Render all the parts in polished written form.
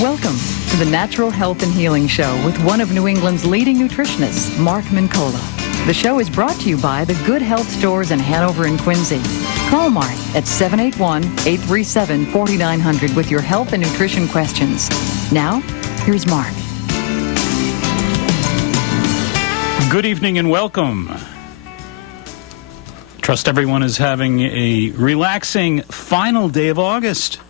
Welcome to the Natural Health and Healing Show with one of New England's leading nutritionists, Mark Mincola. The show is brought to you by the Good Health Stores in Hanover and Quincy. Call Mark at 781-837-4900 with your health and nutrition questions. Now, here's Mark. Good evening and welcome. Trust everyone is having a relaxing final day of August.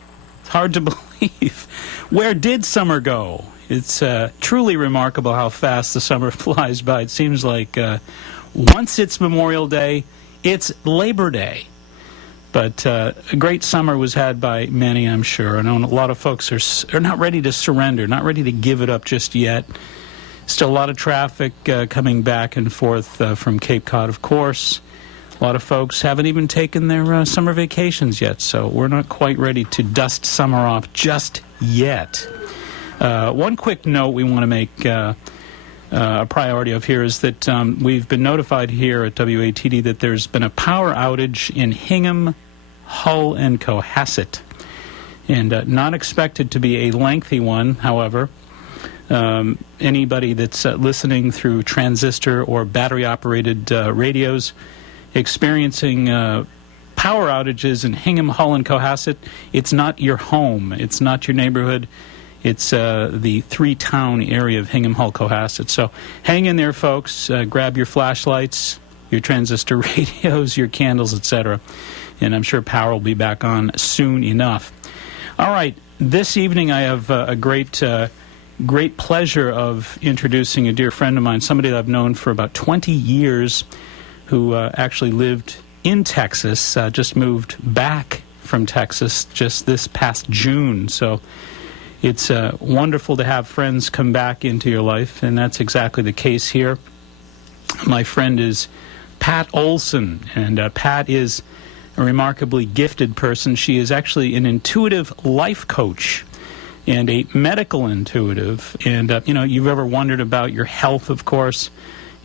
It's hard to believe. Where did summer go? It's truly remarkable how fast the summer flies by. It seems like once it's Memorial Day, it's Labor Day. But a great summer was had by many, I'm sure. I know a lot of folks are not ready to surrender, not ready to give it up just yet. Still a lot of traffic coming back and forth from Cape Cod, of course. A lot of folks haven't even taken their summer vacations yet, so we're not quite ready to dust summer off just yet. One quick note we want to make a priority of here is that we've been notified here at WATD that there's been a power outage in Hingham, Hull, and Cohasset. And not expected to be a lengthy one, however. Anybody that's listening through transistor or battery-operated radios experiencing power outages in Hingham, Hull, and Cohasset, it's not your home. It's not your neighborhood. It's the three-town area of Hingham, Hull, Cohasset. So hang in there, folks. Grab your flashlights, your transistor radios, your candles, etc. And I'm sure power will be back on soon enough. All right. This evening I have a great pleasure of introducing a dear friend of mine, somebody that I've known for about 20 years, who actually lived in Texas, just moved back from Texas just this past June. So it's wonderful to have friends come back into your life, and that's exactly the case here. My friend is Pat Olson, and Pat is a remarkably gifted person. She is actually an intuitive life coach and a medical intuitive. And, you've ever wondered about your health, of course.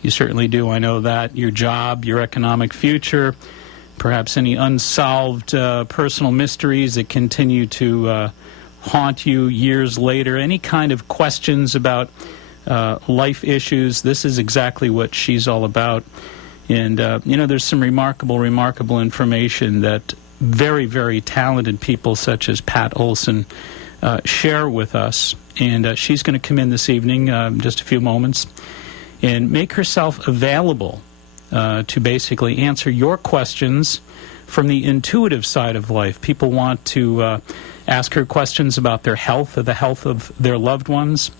You certainly do, I know that. Your job, your economic future, perhaps any unsolved personal mysteries that continue to haunt you years later, any kind of questions about life issues. This is exactly what she's all about. And, there's some remarkable information that very, very talented people such as Pat Olson share with us. And she's going to come in this evening, just a few moments, and make herself available to basically answer your questions from the intuitive side of life. People want to ask her questions about their health or the health of their loved ones.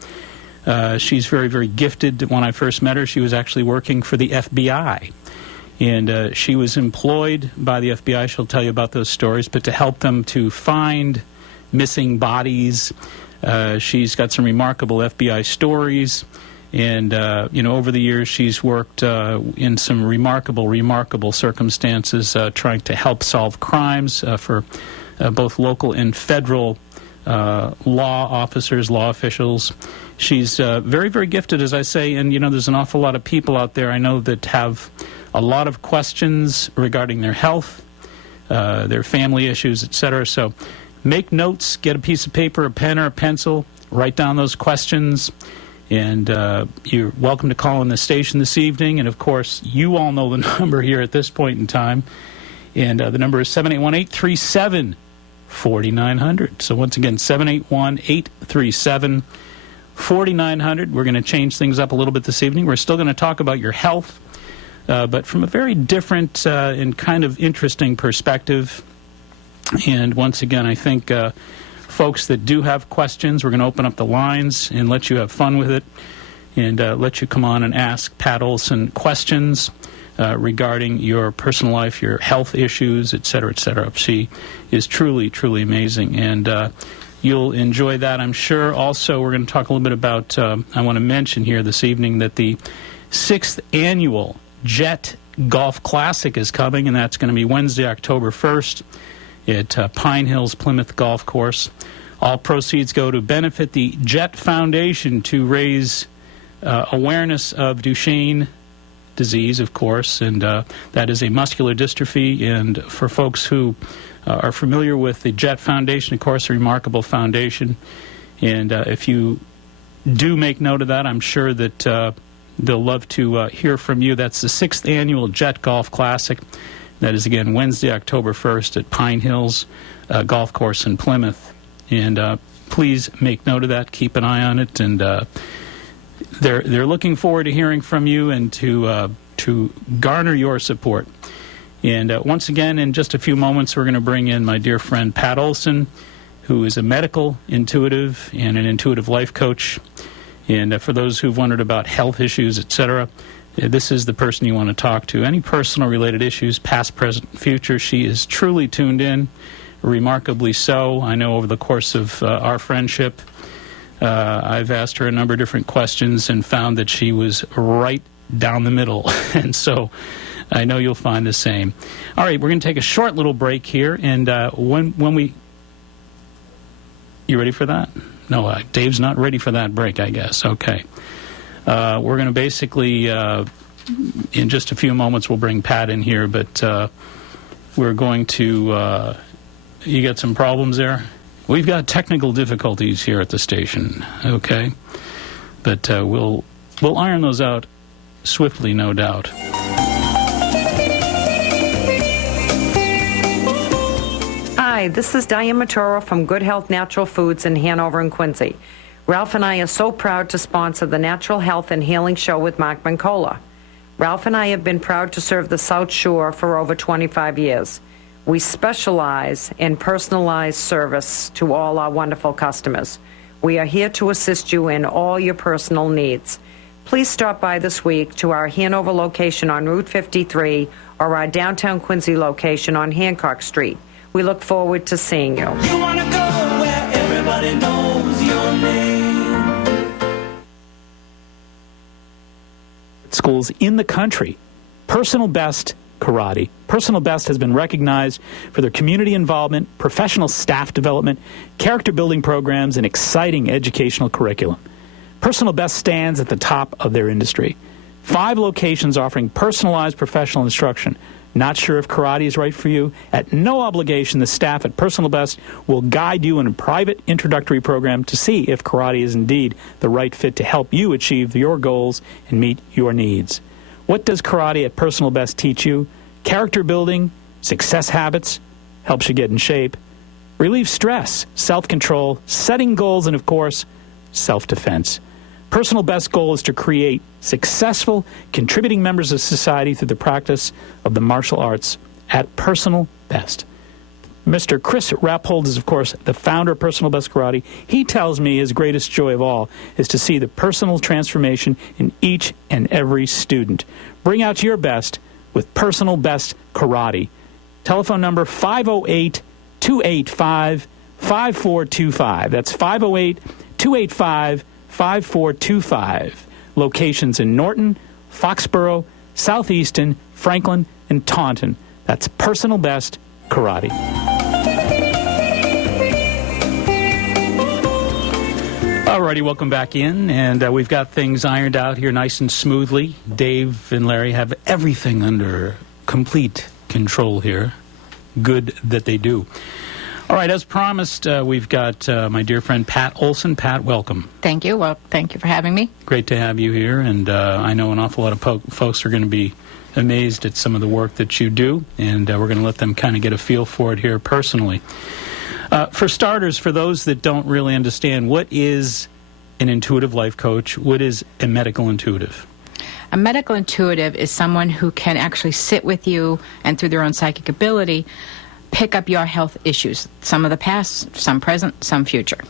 She's very, very gifted. When I first met her, she was actually working for the FBI. And she was employed by the FBI. She'll tell you about those stories, but to help them to find missing bodies. She's got some remarkable FBI stories. And, over the years, she's worked in some remarkable circumstances trying to help solve crimes for both local and federal law officers, law officials. She's very, very gifted, as I say, and, there's an awful lot of people out there I know that have a lot of questions regarding their health, their family issues, etc. So make notes, get a piece of paper, a pen, or a pencil, write down those questions. And you're welcome to call in the station this evening. And, of course, you all know the number here at this point in time. And the number is 781-837-4900. So, once again, 781-837-4900. We're going to change things up a little bit this evening. We're still going to talk about your health, but from a very different and kind of interesting perspective. And, once again, I think folks that do have questions, we're going to open up the lines and let you have fun with it and let you come on and ask Pat Olson questions regarding your personal life, your health issues, et cetera, et cetera. She is truly, truly amazing, and you'll enjoy that, I'm sure. Also, we're going to talk a little bit about, I want to mention here this evening that the 6th annual Jet Golf Classic is coming, and that's going to be Wednesday, October 1st. At Pine Hills Plymouth Golf Course. All proceeds go to benefit the Jet Foundation to raise awareness of Duchenne disease, of course, and that is a muscular dystrophy. And for folks who are familiar with the Jet Foundation, of course, a remarkable foundation. And if you do make note of that, I'm sure that they'll love to hear from you. That's the 6th Annual Jet Golf Classic. That is, again, Wednesday, October 1st at Pine Hills Golf Course in Plymouth. And please make note of that. Keep an eye on it. And they're looking forward to hearing from you and to garner your support. And once again, in just a few moments, we're going to bring in my dear friend Pat Olson, who is a medical intuitive and an intuitive life coach. And for those who've wondered about health issues, etc., this is the person you want to talk to. Any personal related issues, past, present, future, she is truly tuned in, remarkably so. I know over the course of our friendship, I've asked her a number of different questions and found that she was right down the middle. And so I know you'll find the same. All right, we're going to take a short little break here. And when we... You ready for that? No, Dave's not ready for that break, I guess. Okay. We're going to basically, in just a few moments, we'll bring Pat in here, but we're going to... you got some problems there? We've got technical difficulties here at the station, okay? But we'll iron those out swiftly, no doubt. Hi, this is Diane Maturo from Good Health Natural Foods in Hanover and Quincy. Ralph and I are so proud to sponsor the Natural Health and Healing Show with Mark Mancola. Ralph and I have been proud to serve the South Shore for over 25 years. We specialize in personalized service to all our wonderful customers. We are here to assist you in all your personal needs. Please stop by this week to our Hanover location on Route 53 or our downtown Quincy location on Hancock Street. We look forward to seeing you. You want to go where everybody knows your name. Schools in the country. Personal Best Karate. Personal Best has been recognized for their community involvement, professional staff development, character building programs, and exciting educational curriculum. Personal Best stands at the top of their industry. 5 locations offering personalized professional instruction. Not sure if karate is right for you? At no obligation, the staff at Personal Best will guide you in a private introductory program to see if karate is indeed the right fit to help you achieve your goals and meet your needs. What does karate at Personal Best teach you? Character building, success habits, helps you get in shape, relieves stress, self-control, setting goals, and, of course, self-defense. Personal Best's goal is to create successful, contributing members of society through the practice of the martial arts at Personal Best. Mr. Chris Rappold is, of course, the founder of Personal Best Karate. He tells me his greatest joy of all is to see the personal transformation in each and every student. Bring out your best with Personal Best Karate. Telephone number 508-285-5425. That's 508-285-5425. Locations in Norton, Foxborough, Southeaston, Franklin, and Taunton. That's Personal Best Karate. Alrighty, welcome back in, and we've got things ironed out here nice and smoothly. Dave and Larry have everything under complete control here. Good that they do. All right, as promised, we've got my dear friend Pat Olson. Pat, welcome. Thank you. Well, thank you for having me. Great to have you here, and I know an awful lot of folks are going to be amazed at some of the work that you do, and we're going to let them kind of get a feel for it here personally. For starters, for those that don't really understand, what is an intuitive life coach? What is a medical intuitive? A medical intuitive is someone who can actually sit with you and through their own psychic ability pick up your health issues, some of the past, some present, some future.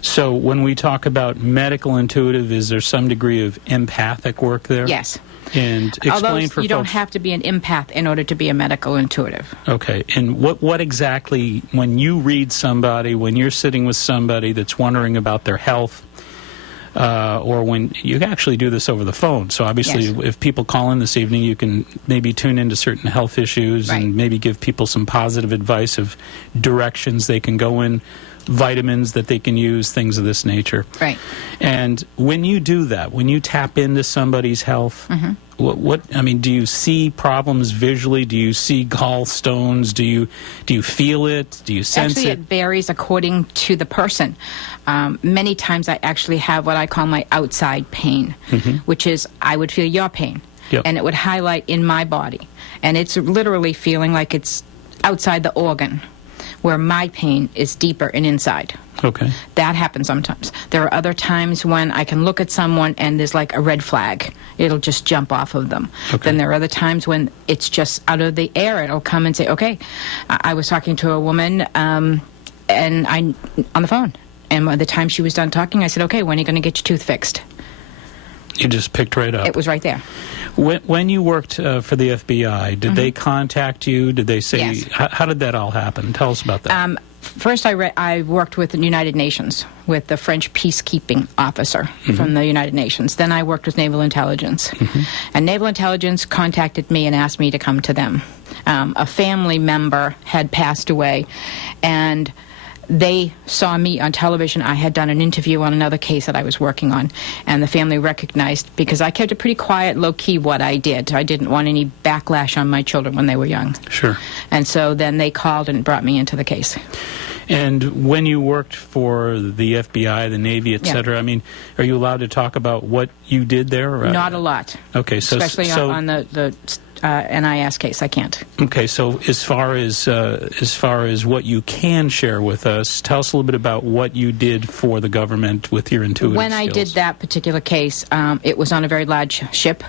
So when we talk about medical intuitive, is there some degree of empathic work there? Yes. And explain Although for you folks. don't have to be an empath in order to be a medical intuitive. Okay. And what exactly, when you read somebody, when you're sitting with somebody that's wondering about their health, or when you actually do this over the phone. So obviously, Yes. if people call in this evening, you can maybe tune into certain health issues Right. and maybe give people some positive advice of directions they can go in, vitamins that they can use, things of this nature. Right. And when you do that, when you tap into somebody's health, What I mean, do you see problems visually? Do you see gallstones? Do you feel it? Do you sense Actually, it? it varies according to the person. Many times I actually have what I call my outside pain, which is I would feel your pain, and it would highlight in my body. And it's literally feeling like it's outside the organ, where my pain is deeper and inside. Okay. That happens sometimes. There are other times when I can look at someone and there's like a red flag. It'll just jump off of them. Okay. Then there are other times when it's just out of the air. It'll come and say, okay, I was talking to a woman and I on the phone. And by the time she was done talking, I said, okay, when are you going to get your tooth fixed? You just picked right up. It was right there. When you worked for the FBI, did they contact you? Did they say, Yes. how did that all happen? Tell us about that. First, I worked with the United Nations, with the French peacekeeping officer from the United Nations. Then I worked with Naval Intelligence. And Naval Intelligence contacted me and asked me to come to them. A family member had passed away, and they saw me on television. I had done an interview on another case that I was working on, and the family recognized, because I kept it pretty quiet, low-key, what I did. I didn't want any backlash on my children when they were young. Sure. And so then they called and brought me into the case. And when you worked for the FBI, the Navy, et cetera, I mean, are you allowed to talk about what you did there? Not a lot. Okay, so especially on the NIS case, I can't. Okay, so as far as what you can share with us, tell us a little bit about what you did for the government with your intuitive When skills. I did that particular case, it was on a very large ship.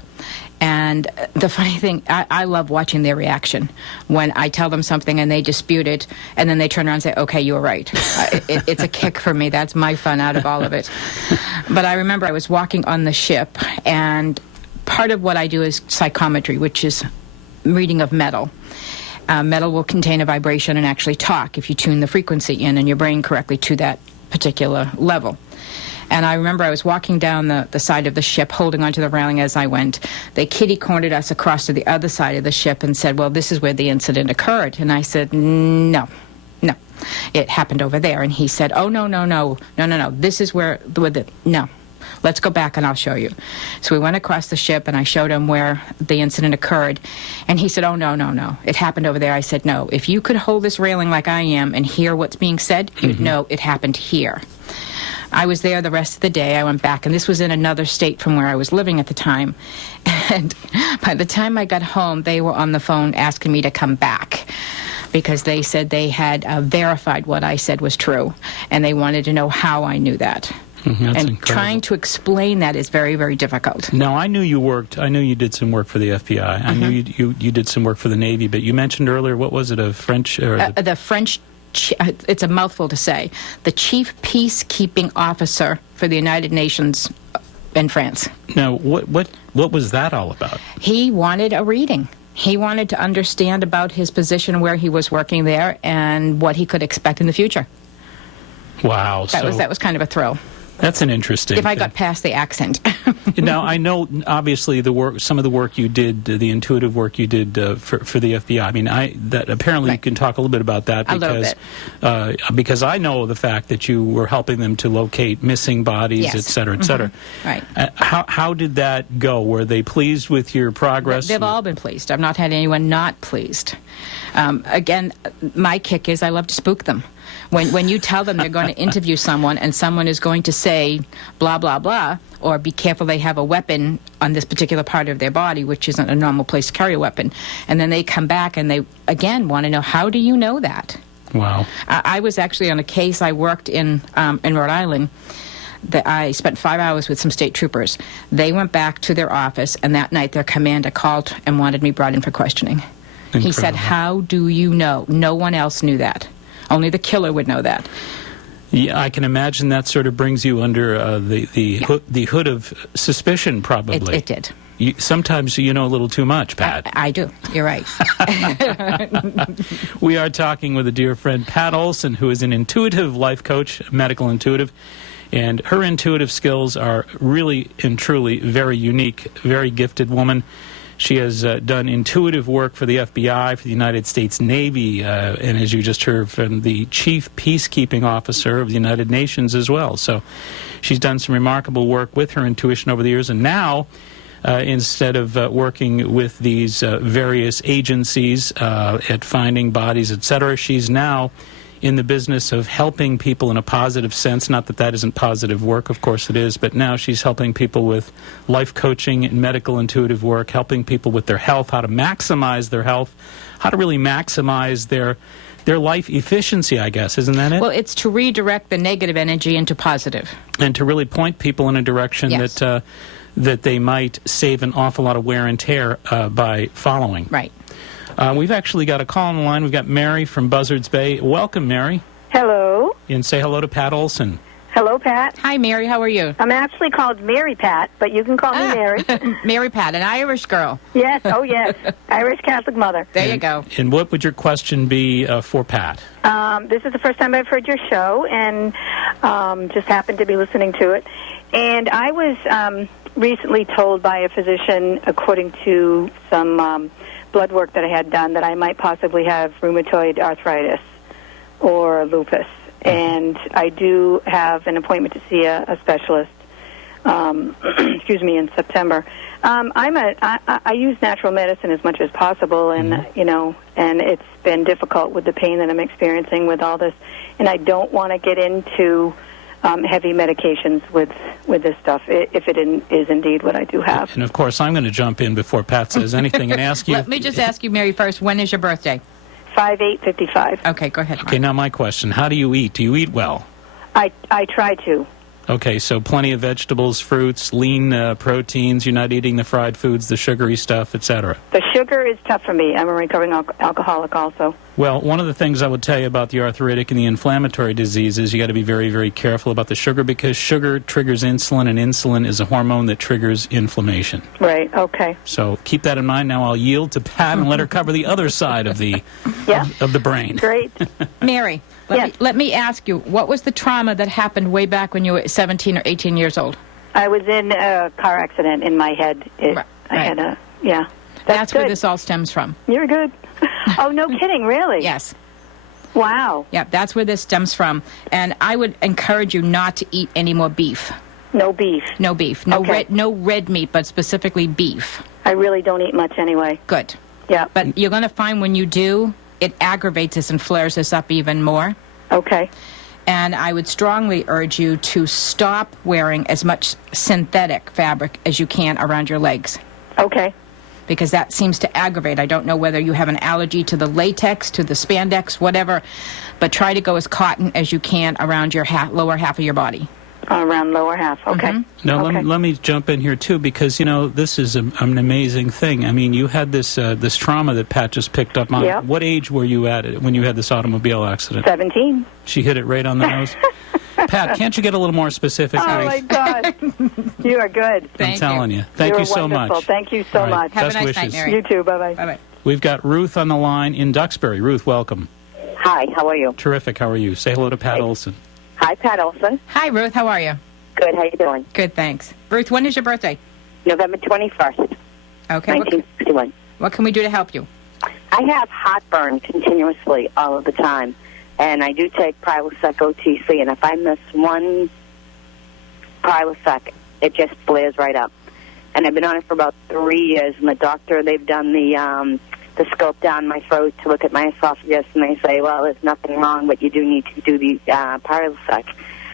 And the funny thing, I love watching their reaction when I tell them something and they dispute it, and then they turn around and say, okay, you were right. It's a kick for me. That's my fun out of all of it. But I remember I was walking on the ship, and part of what I do is psychometry, which is reading of metal. Metal will contain a vibration and actually talk if you tune the frequency in your brain correctly to that particular level. And I remember I was walking down the side of the ship, holding onto the railing as I went. They kitty-cornered us across to the other side of the ship and said, well, this is where the incident occurred. And I said, no, it happened over there. And he said, oh, no, this is where no. Let's go back and I'll show you. So we went across the ship and I showed him where the incident occurred. And he said, oh, no. It happened over there. I said, no. If you could hold this railing like I am and hear what's being said, you'd know it happened here. I was there the rest of the day. I went back, and this was in another state from where I was living at the time. And by the time I got home, they were on the phone asking me to come back because they said they had verified what I said was true, and they wanted to know how I knew that. That's and incredible. Trying to explain that is very, very difficult. Now, I knew you did some work for the FBI. I knew you did some work for the Navy, but you mentioned earlier, what was it, a French? Or the French, it's a mouthful to say, the chief peacekeeping officer for the United Nations in France. Now, what was that all about? He wanted a reading. He wanted to understand about his position where he was working there and what he could expect in the future. Wow. That was kind of a thrill. That's an interesting If I thing. got past the accent. Now, I know, obviously, some of the work you did, the intuitive work you did for the FBI. I mean, apparently you can talk a little bit about that because I know the fact that you were helping them to locate missing bodies, Yes. et cetera, et cetera. Right. How did that go? Were they pleased with your progress? They've all been pleased. I've not had anyone not pleased. Again, my kick is I love to spook them. When you tell them they're going to interview someone and someone is going to say blah, blah, blah, or be careful they have a weapon on this particular part of their body, which isn't a normal place to carry a weapon, and then they come back and they, again, want to know, how do you know that? Wow. I was actually on a case I worked in Rhode Island. I spent 5 hours with some state troopers. They went back to their office, and that night their commander called and wanted me brought in for questioning. Incredible. He said, how do you know? No one else knew that. Only the killer would know that. Yeah, I can imagine that sort of brings you under the hood of suspicion, probably. It did. Sometimes you know a little too much, Pat. I do. You're right. We are talking with a dear friend, Pat Olson, who is an intuitive life coach, medical intuitive, and her intuitive skills are really and truly very unique, very gifted woman. She has done intuitive work for the FBI, for the United States Navy, and as you just heard from the Chief Peacekeeping Officer of the United Nations as well. So she's done some remarkable work with her intuition over the years, and now instead of working with these various agencies at finding bodies, etc. She's now in the business of helping people in a positive sense. Not that that isn't positive work, of course it is, but now she's helping people with life coaching and medical intuitive work, helping people with their health, how to maximize their health, how to really maximize their life efficiency, I guess. Isn't that it? Well, it's to redirect the negative energy into positive. And to really point people in a direction Yes. that they might save an awful lot of wear and tear by following. Right. We've actually got a call on the line. We've got Mary from Buzzards Bay. Welcome, Mary. Hello. And say hello to Pat Olson. Hello, Pat. Hi, Mary. How are you? I'm actually called Mary Pat, but you can call me Mary. Mary Pat, an Irish girl. Yes, oh yes. Irish Catholic mother. There you go. And what would your question be for Pat? This is the first time I've heard your show, and just happened to be listening to it. And I was recently told by a physician, according to some blood work that I had done, that I might possibly have rheumatoid arthritis or lupus. And I do have an appointment to see a specialist, in September. I use natural medicine as much as possible, and and it's been difficult with the pain that I'm experiencing with all this. And I don't want to get into heavy medications with this stuff, if it is indeed what I do have. And of course, I'm going to jump in before Pat says anything and ask you. Let me just ask you, Mary, first, when is your birthday? 5/8/55. Okay, go ahead. Mark. Okay, now my question. How do you eat? Do you eat well? I try to. Okay, so plenty of vegetables, fruits, lean proteins. You're not eating the fried foods, the sugary stuff, etc. The sugar is tough for me. I'm a recovering alcoholic also. Well, one of the things I would tell you about the arthritic and the inflammatory diseases, you got to be very, very careful about the sugar, because sugar triggers insulin, and insulin is a hormone that triggers inflammation. Right, okay. So keep that in mind. Now I'll yield to Pat and let her cover the other side of the of the brain. Great. Mary, let me ask you, what was the trauma that happened way back when you were 17 or 18 years old? I was in a car accident in my head. I had a, That's where good. this all stems from. You're good. Oh, no kidding, really? Yes. Wow. Yeah, that's where this stems from. And I would encourage you not to eat any more beef. No beef. No beef. No Okay. no red meat, but specifically beef. I really don't eat much anyway. Good. Yeah. But you're going to find when you do, it aggravates this and flares this up even more. Okay. And I would strongly urge you to stop wearing as much synthetic fabric as you can around your legs, Okay. because that seems to aggravate. I don't know whether you have an allergy to the latex, to the spandex, whatever, but try to go as cotton as you can around your lower half of your body. Around lower half. Okay. Now, Okay. let me jump in here, too, because, this is an amazing thing. I mean, you had this this trauma that Pat just picked up on. Yep. What age were you at when you had this automobile accident? 17. She hit it right on the nose. Pat, can't you get a little more specific? Oh, my God. You are good. Thank I'm telling you. Thank You're you so wonderful. much. Thank you so All right. much. Have a Best nice wishes. night, Mary. You too. Bye-bye. Bye-bye. We've got Ruth on the line in Duxbury. Ruth, welcome. Hi, how are you? Terrific. How are you? Say hello to Pat Olson. Hi, Pat Olson. Hi, Ruth. How are you? Good, how you doing? Good, thanks. Ruth, when is your birthday? November 21st, Okay. 1961. What can we do to help you? I have heartburn continuously all of the time, and I do take Prilosec OTC, and if I miss one Prilosec, it just flares right up. And I've been on it for about 3 years, and the doctor, they've done the scope down my throat to look at my esophagus, and they say, well, there's nothing wrong, but you do need to do the Prilosec.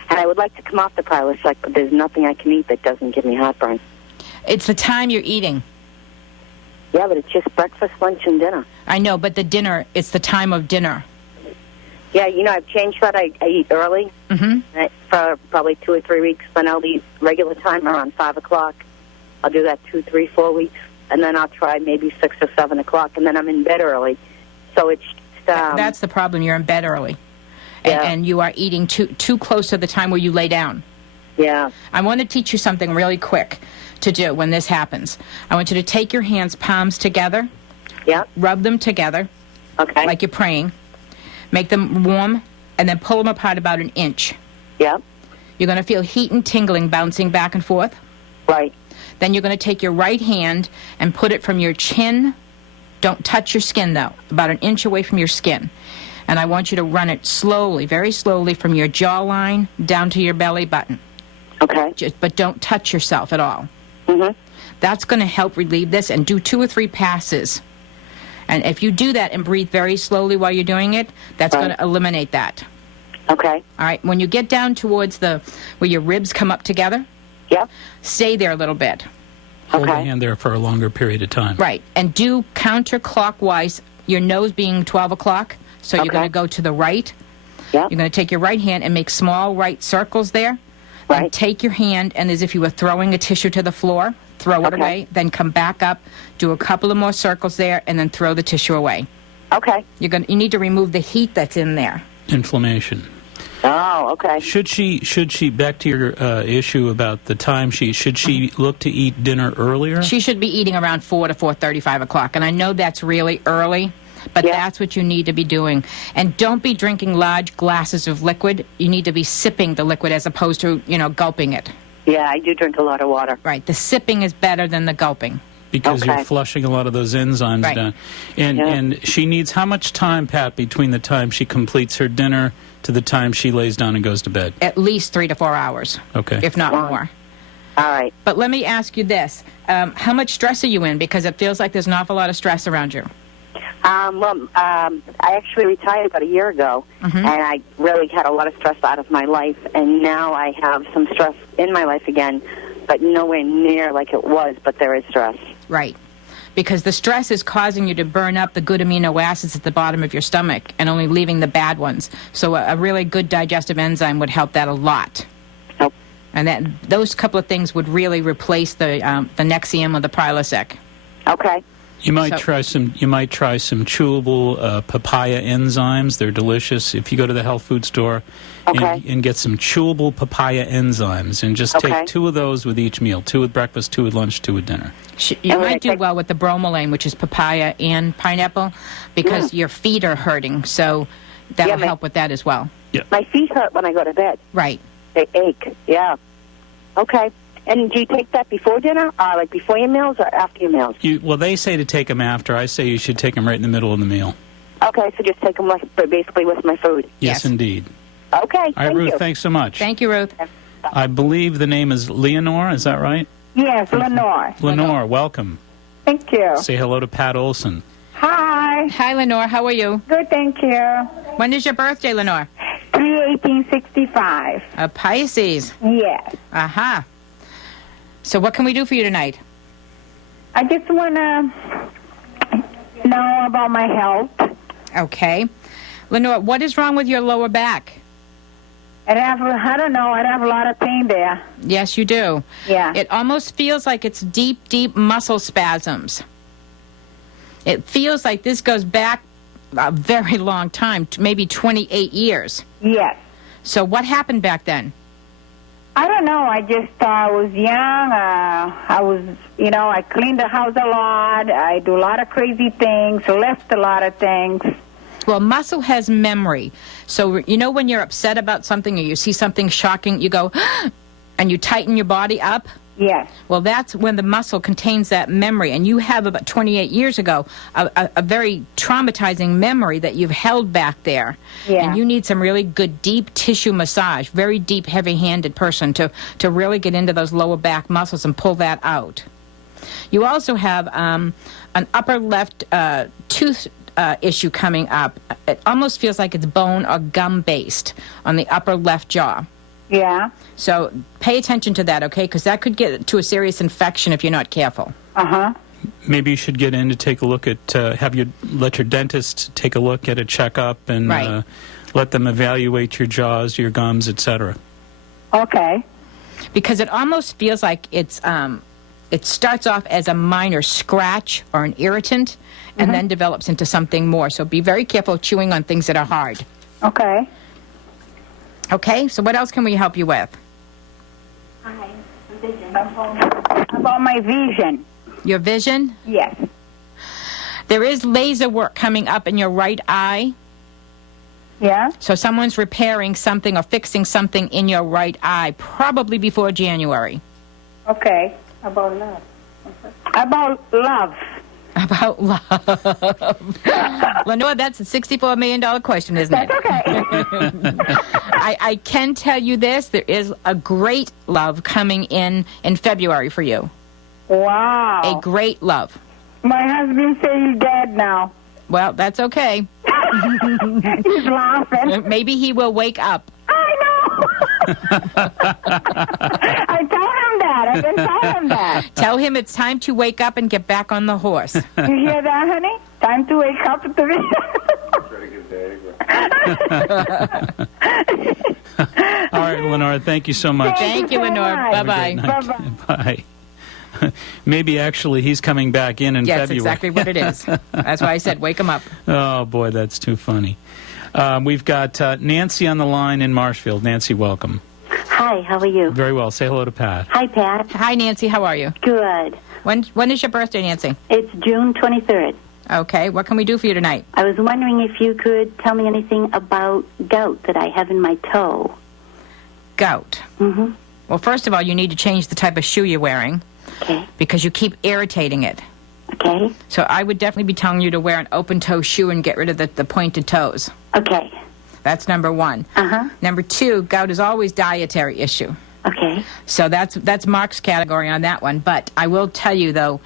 And I would like to come off the Prilosec, but there's nothing I can eat that doesn't give me heartburn. It's the time you're eating. Yeah, but it's just breakfast, lunch, and dinner. I know, but the dinner, it's the time of dinner. Yeah, I've changed that. I eat early for probably 2 or 3 weeks. Then I'll eat regular time around 5 o'clock. I'll do that 2, 3, 4 weeks. And then I'll try maybe 6 or 7 o'clock. And then I'm in bed early. So it's just... That's the problem. You're in bed early. Yeah. And you are eating too close to the time where you lay down. Yeah. I want to teach you something really quick to do when this happens. I want you to take your hands, palms together. Yeah. Rub them together. Okay. Like you're praying. Make them warm, and then pull them apart about an inch. Yeah. You're going to feel heat and tingling bouncing back and forth. Right. Then you're going to take your right hand and put it from your chin. Don't touch your skin, though. About an inch away from your skin. And I want you to run it slowly, very slowly, from your jawline down to your belly button. Okay. But don't touch yourself at all. Mm-hmm. That's going to help relieve this, and do 2 or 3 passes. And if you do that and breathe very slowly while you're doing it, that's going to eliminate that. Okay. All right. When you get down towards where your ribs come up together, stay there a little bit. Hold the hand there for a longer period of time. Right. And do counterclockwise, your nose being 12 o'clock. So you're going to go to the right. Yep. You're going to take your right hand and make small right circles there. Right. And take your hand, and as if you were throwing a tissue to the floor, throw it away. Then come back up, do a couple of more circles there, and then throw the tissue away. Okay. You need to remove the heat that's in there. Inflammation. Oh, okay. Should she back to your issue about the time, should she look to eat dinner earlier? She should be eating around 4 to 4:30, 5 o'clock. And I know that's really early, but that's what you need to be doing. And don't be drinking large glasses of liquid. You need to be sipping the liquid as opposed to, gulping it. Yeah, I do drink a lot of water. Right. The sipping is better than the gulping. Because you're flushing a lot of those enzymes down. And she needs how much time, Pat, between the time she completes her dinner to the time she lays down and goes to bed? At least 3 to 4 hours. Okay. If not more. All right. But let me ask you this. How much stress are you in? Because it feels like there's an awful lot of stress around you. I actually retired about a year ago, and I really had a lot of stress out of my life, and now I have some stress in my life again, but nowhere near like it was, but there is stress. Right. Because the stress is causing you to burn up the good amino acids at the bottom of your stomach and only leaving the bad ones. So a really good digestive enzyme would help that a lot. Nope. And those couple of things would really replace the Nexium or the Prilosec. Okay. You might try some chewable papaya enzymes. They're delicious. If you go to the health food store and get some chewable papaya enzymes, and just take 2 of those with each meal, 2 with breakfast, 2 with lunch, 2 with dinner. You might do well with the bromelain, which is papaya and pineapple, because your feet are hurting. So that'll help with that as well. Yeah. My feet hurt when I go to bed. Right. They ache. Yeah. Okay. And do you take that before dinner, like before your meals or after your meals? Well, they say to take them after. I say you should take them right in the middle of the meal. Okay, so just take them basically with my food. Yes, indeed. Okay, All right, thank Ruth, you. thanks so much. Thank you, Ruth. I believe the name is Leonore, is that right? Yes, Lenore. Lenore, welcome. Thank you. Say hello to Pat Olson. Hi. Hi, Lenore. How are you? Good, thank you. When is your birthday, Lenore? 3/18/65. A Pisces. Yes. Aha. So what can we do for you tonight? I just want to know about my health. Okay. Lenore, what is wrong with your lower back? I don't know. I have a lot of pain there. Yes, you do. Yeah. It almost feels like it's deep, deep muscle spasms. It feels like this goes back a very long time, maybe 28 years. Yes. So what happened back then? I don't know. I just was young. I cleaned the house a lot. I do a lot of crazy things, left a lot of things. Well, muscle has memory. So, when you're upset about something or you see something shocking, you go, and you tighten your body up? Yes. Well, that's when the muscle contains that memory. And you have about 28 years ago a very traumatizing memory that you've held back there. Yeah. And you need some really good deep tissue massage, very deep, heavy-handed person to really get into those lower back muscles and pull that out. You also have an upper left tooth issue coming up. It almost feels like it's bone or gum-based on the upper left jaw. Yeah. So pay attention to that, okay? Because that could get to a serious infection if you're not careful. Uh-huh. Maybe you should get in to take a look at, let your dentist take a look at a checkup and let them evaluate your jaws, your gums, etc. Okay. Because it almost feels like it starts off as a minor scratch or an irritant and then develops into something more. So be very careful chewing on things that are hard. Okay. Okay, so what else can we help you with? Hi, vision. About my vision. Your vision? Yes. There is laser work coming up in your right eye. Yeah? So someone's repairing something or fixing something in your right eye, probably before January. Okay. About love. About love. About love. Lenore, that's a $64 million question, isn't it? That's okay. I can tell you this. There is a great love coming in February for you. Wow. A great love. My husband says he's dead now. Well, that's okay. He's laughing. Maybe he will wake up. I know. I told him that. I've been telling him that. Tell him it's time to wake up and get back on the horse. You hear that, honey? Time to wake up at the All right, Lenora, thank you so much. Thank you, so Lenore. much. Bye-bye. Bye. Maybe actually he's coming back in Yes, February. exactly what it is. That's why I said wake him up. Oh, boy, that's too funny. We've got Nancy on the line in Marshfield. Nancy, welcome. Hi, how are you? Very well. Say hello to Pat. Hi, Pat. Hi, Nancy. How are you? Good. When is your birthday, Nancy? It's June 23rd. Okay. What can we do for you tonight? I was wondering if you could tell me anything about gout that I have in my toe. Gout. Mm-hmm. Well, first of all, you need to change the type of shoe you're wearing. Okay. Because you keep irritating it. Okay. So I would definitely be telling you to wear an open-toe shoe and get rid of the pointed toes. Okay. That's number one. Uh-huh. Number two, gout is always dietary issue. Okay. So that's Mark's category on that one. But I will tell you, though,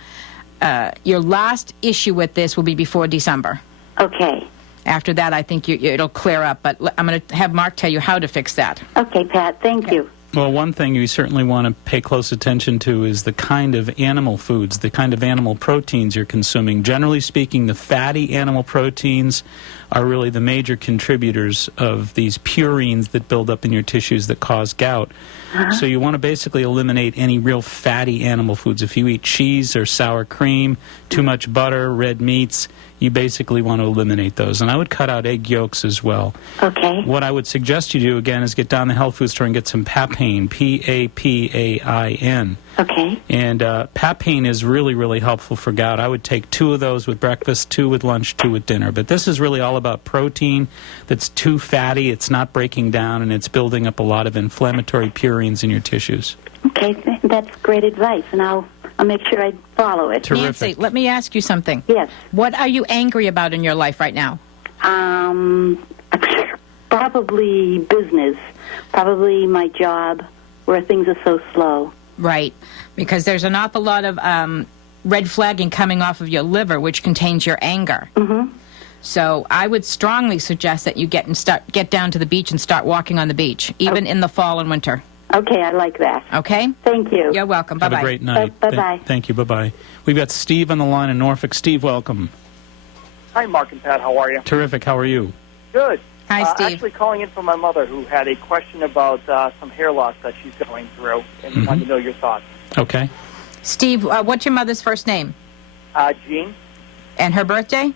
your last issue with this will be before December. Okay. After that, I think it'll clear up. But I'm going to have Mark tell you how to fix that. Okay, Pat. Thank you. Well, one thing you certainly want to pay close attention to is the kind of animal foods, the kind of animal proteins you're consuming. Generally speaking, the fatty animal proteins are really the major contributors of these purines that build up in your tissues that cause gout. So you want to basically eliminate any real fatty animal foods. If you eat cheese or sour cream, too much butter, red meats, you basically want to eliminate those. And I would cut out egg yolks as well. Okay. What I would suggest you do, again, is get down to the health food store and get some Papain, P-A-P-A-I-N. Okay. And Papain is really, really helpful for gout. I would take 2 of those with breakfast, 2 with lunch, 2 with dinner. But this is really all about protein that's too fatty, it's not breaking down, and it's building up a lot of inflammatory purines in your tissues. Okay, that's great advice, and I'll make sure I follow it. Terrific. Nancy, let me ask you something. Yes. What are you angry about in your life right now? Probably business. Probably my job, where things are so slow. Right, because there's an awful lot of red flagging coming off of your liver, which contains your anger. Mm-hmm. So I would strongly suggest that you get down to the beach and start walking on the beach, even in the fall and winter. Okay, I like that. Okay? Thank you. You're welcome. Have Bye-bye. a great night. Bye-bye. Thank you. Bye-bye. We've got Steve on the line in Norfolk. Steve, welcome. Hi, Mark and Pat. How are you? Terrific. How are you? Good. Hi, Steve. Actually calling in from my mother, who had a question about some hair loss that she's going through, and wanted to know your thoughts. Okay. Steve, what's your mother's first name? Jean, And her birthday?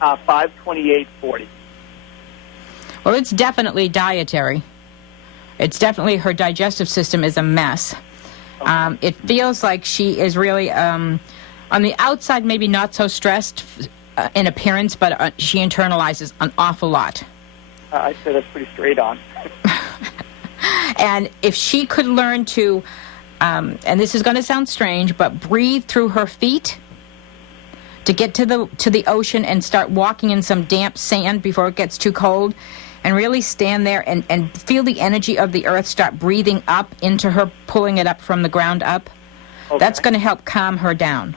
5/28/40. Well, it's definitely dietary. It's definitely her digestive system is a mess. Okay. It feels like she is really, on the outside, maybe not so stressed in appearance, but she internalizes an awful lot. I'd say that's pretty straight on. And if she could learn to, and this is going to sound strange, but breathe through her feet to get to the ocean and start walking in some damp sand before it gets too cold, and really stand there and feel the energy of the earth start breathing up into her, pulling it up from the ground up. Okay. That's going to help calm her down.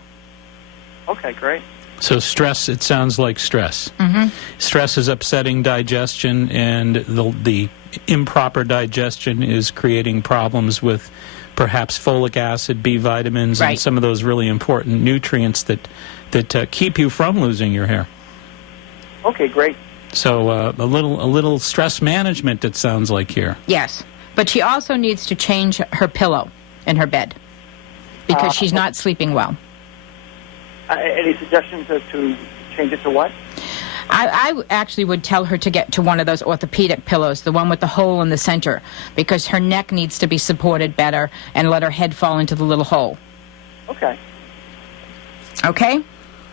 Okay, great. So stress, it sounds like stress. Mm-hmm. Stress is upsetting digestion, and the improper digestion is creating problems with perhaps folic acid, B vitamins, and some of those really important nutrients that keep you from losing your hair. Okay, great. So a little stress management, it sounds like here. Yes, but she also needs to change her pillow in her bed because she's not sleeping well. Any suggestions as to change it to what? I actually would tell her to get to one of those orthopedic pillows, the one with the hole in the center, because her neck needs to be supported better and let her head fall into the little hole. Okay. Okay?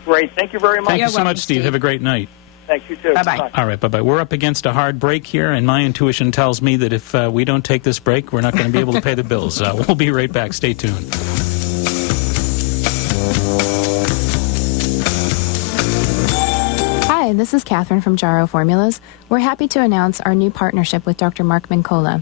Great. Thank you very much. Thank you so much, Steve. Have a great night. Thanks, you too. Bye-bye. All right, bye-bye. We're up against a hard break here, and my intuition tells me that if we don't take this break, we're not going to be able to pay the bills. We'll be right back. Stay tuned. Hi, this is Catherine from Jaro Formulas. We're happy to announce our new partnership with Dr. Mark Mincola.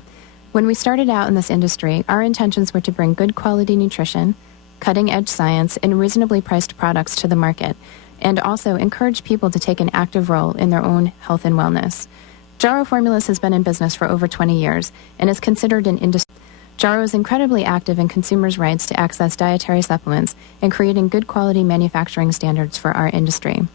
When we started out in this industry, our intentions were to bring good quality nutrition, cutting-edge science, and reasonably priced products to the market, and also encourage people to take an active role in their own health and wellness. Jarrow Formulas has been in business for over 20 years and is considered an industry. Jarrow is incredibly active in consumers' rights to access dietary supplements and creating good quality manufacturing standards for our industry.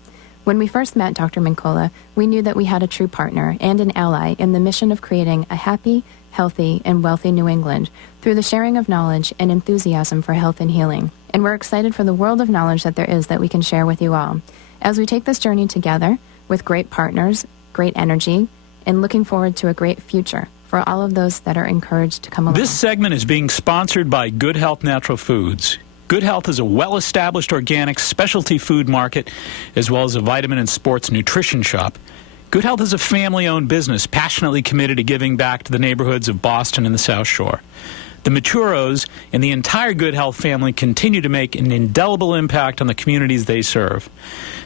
When we first met Dr. Mincola, we knew that we had a true partner and an ally in the mission of creating a happy, healthy, and wealthy New England through the sharing of knowledge and enthusiasm for health and healing. And we're excited for the world of knowledge that there is that we can share with you all. As we take this journey together with great partners, great energy, and looking forward to a great future for all of those that are encouraged to come along. This segment is being sponsored by Good Health Natural Foods. Good Health is a well-established organic specialty food market as well as a vitamin and sports nutrition shop. Good Health is a family-owned business passionately committed to giving back to the neighborhoods of Boston and the South Shore. The Maturos and the entire Good Health family continue to make an indelible impact on the communities they serve.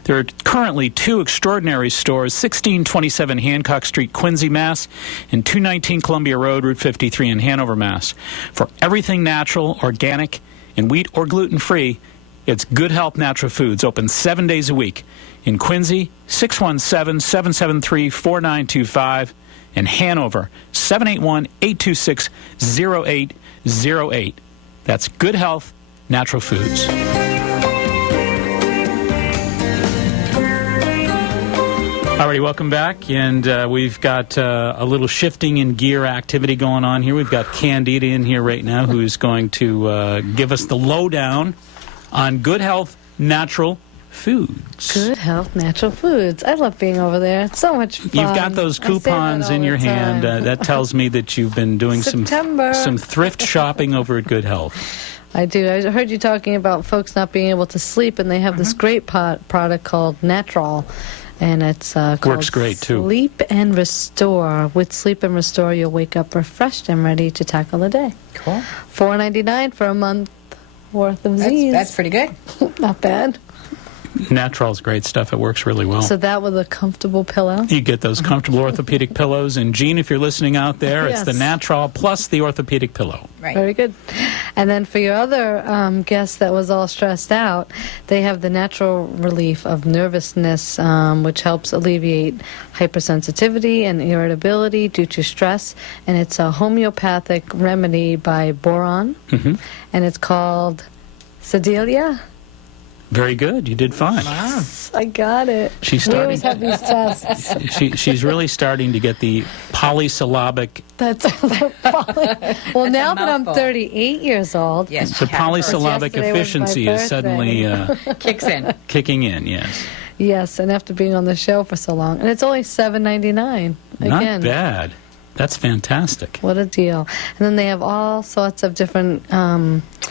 There are currently 2 extraordinary stores, 1627 Hancock Street, Quincy, Mass., and 219 Columbia Road, Route 53 in Hanover, Mass. For everything natural, organic, and wheat or gluten-free, it's Good Health Natural Foods, open 7 days a week. In Quincy, 617-773-4925. In Hanover, 781-826-0808. That's Good Health Natural Foods. All righty, welcome back, and we've got a little shifting in gear activity going on here. We've got Candida in here right now, who's going to give us the lowdown on Good Health Natural Foods. Good Health Natural Foods. I love being over there. It's so much fun. You've got those coupons in your hand. That tells me that you've been doing some thrift shopping over at Good Health. I do. I heard you talking about folks not being able to sleep, and they have this great product called Natural. And it's called Works great, too. Sleep and Restore. With Sleep and Restore, you'll wake up refreshed and ready to tackle the day. Cool. $4.99 for a month worth of Z's. That's pretty good. Not bad. Natural's great stuff. It works really well. So that with a comfortable pillow? You get those comfortable orthopedic pillows. And, Jean, if you're listening out there, Yes. It's the Natural plus the orthopedic pillow. Right. Very good. And then for your other guest that was all stressed out, they have the natural relief of nervousness, which helps alleviate hypersensitivity and irritability due to stress. And it's a homeopathic remedy by Boron. Mm-hmm. And it's called Sedalia. Very good. You did fine. Wow. I got it. She's We starting. always have these tests. She's really starting to get the polysyllabic. That's well, now that I'm 38 years old, Yes. The polysyllabic Yesterday was my efficiency is suddenly Kicks in. kicking in. Yes. yes, and after being on the show for so long, and it's only $7.99. Again, Not bad. That's fantastic. what a deal! And then they have all sorts of different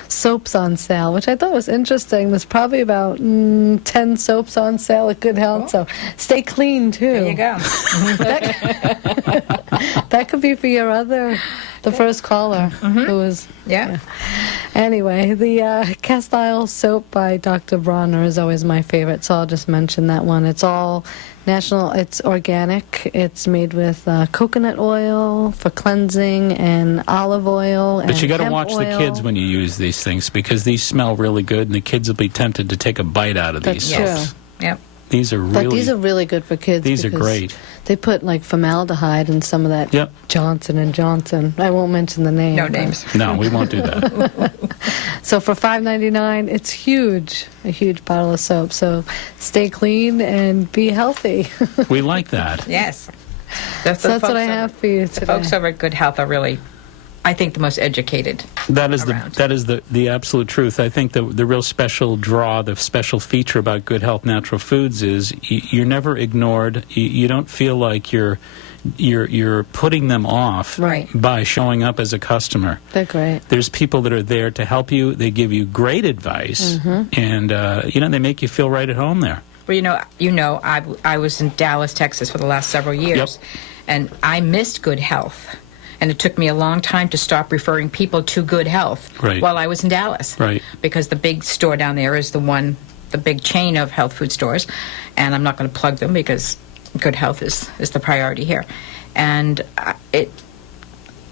soaps on sale, which I thought was interesting. There's probably about 10 soaps on sale at Good Health, so stay clean too. There you go. That could be for the first caller who was. Yeah. Anyway, the Castile soap by Dr. Bronner is always my favorite, so I'll just mention that one. It's all national, it's organic, it's made with coconut oil for cleansing and olive oil and But you got to hemp watch the oil. kids when you use these things because these smell really good, and the kids will be tempted to take a bite out of these That's soaps. true. Yep. These are But really. these are really good for kids. These are because great. They put like formaldehyde in some of that Yep. Johnson & Johnson. I won't mention the name. No but- names. No, we won't do that. So for $5.99, it's huge, a huge bottle of soap. So stay clean and be healthy. We like that. Yes. So that's what I have for you today. The folks over at Good Health are really, I think, the most educated. That is around. the absolute truth. I think the real special draw, the special feature about Good Health Natural Foods is you're never ignored. You don't feel like you're putting them off Right. by showing up as a customer. They're great. There's people that are there to help you. They give you great advice, and they make you feel right at home there. Well, I was in Dallas, Texas for the last several years, Yep. and I missed Good Health. And it took me a long time to stop referring people to Good Health Right. while I was in Dallas. Right. Because the big store down there is the big chain of health food stores. And I'm not going to plug them because Good Health is the priority here. And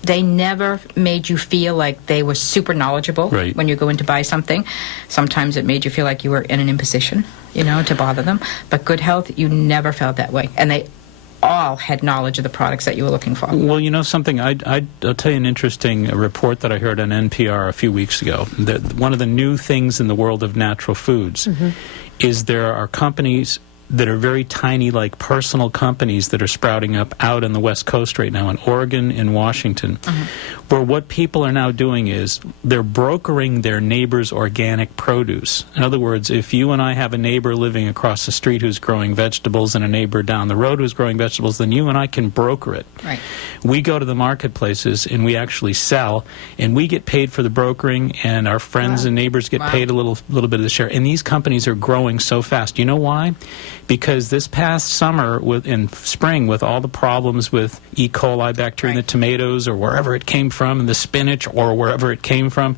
They never made you feel like they were super knowledgeable Right. when you go in to buy something. Sometimes it made you feel like you were in an imposition, to bother them. But Good Health, you never felt that way. And they all had knowledge of the products that you were looking for. Well, you know something? I'll tell you an interesting report that I heard on NPR a few weeks ago. That one of the new things in the world of natural foods is there are companies that are very tiny, like personal companies that are sprouting up out on the West Coast right now, in Oregon and Washington, where what people are now doing is they're brokering their neighbor's organic produce. In other words, if you and I have a neighbor living across the street who's growing vegetables and a neighbor down the road who's growing vegetables, then you and I can broker it. Right. We go to the marketplaces and we actually sell, and we get paid for the brokering, and our friends and neighbors get paid a little bit of the share. And these companies are growing so fast. You know why? Because this past summer in spring, with all the problems with E. coli bacteria in the tomatoes or wherever it came from, and the spinach or wherever it came from,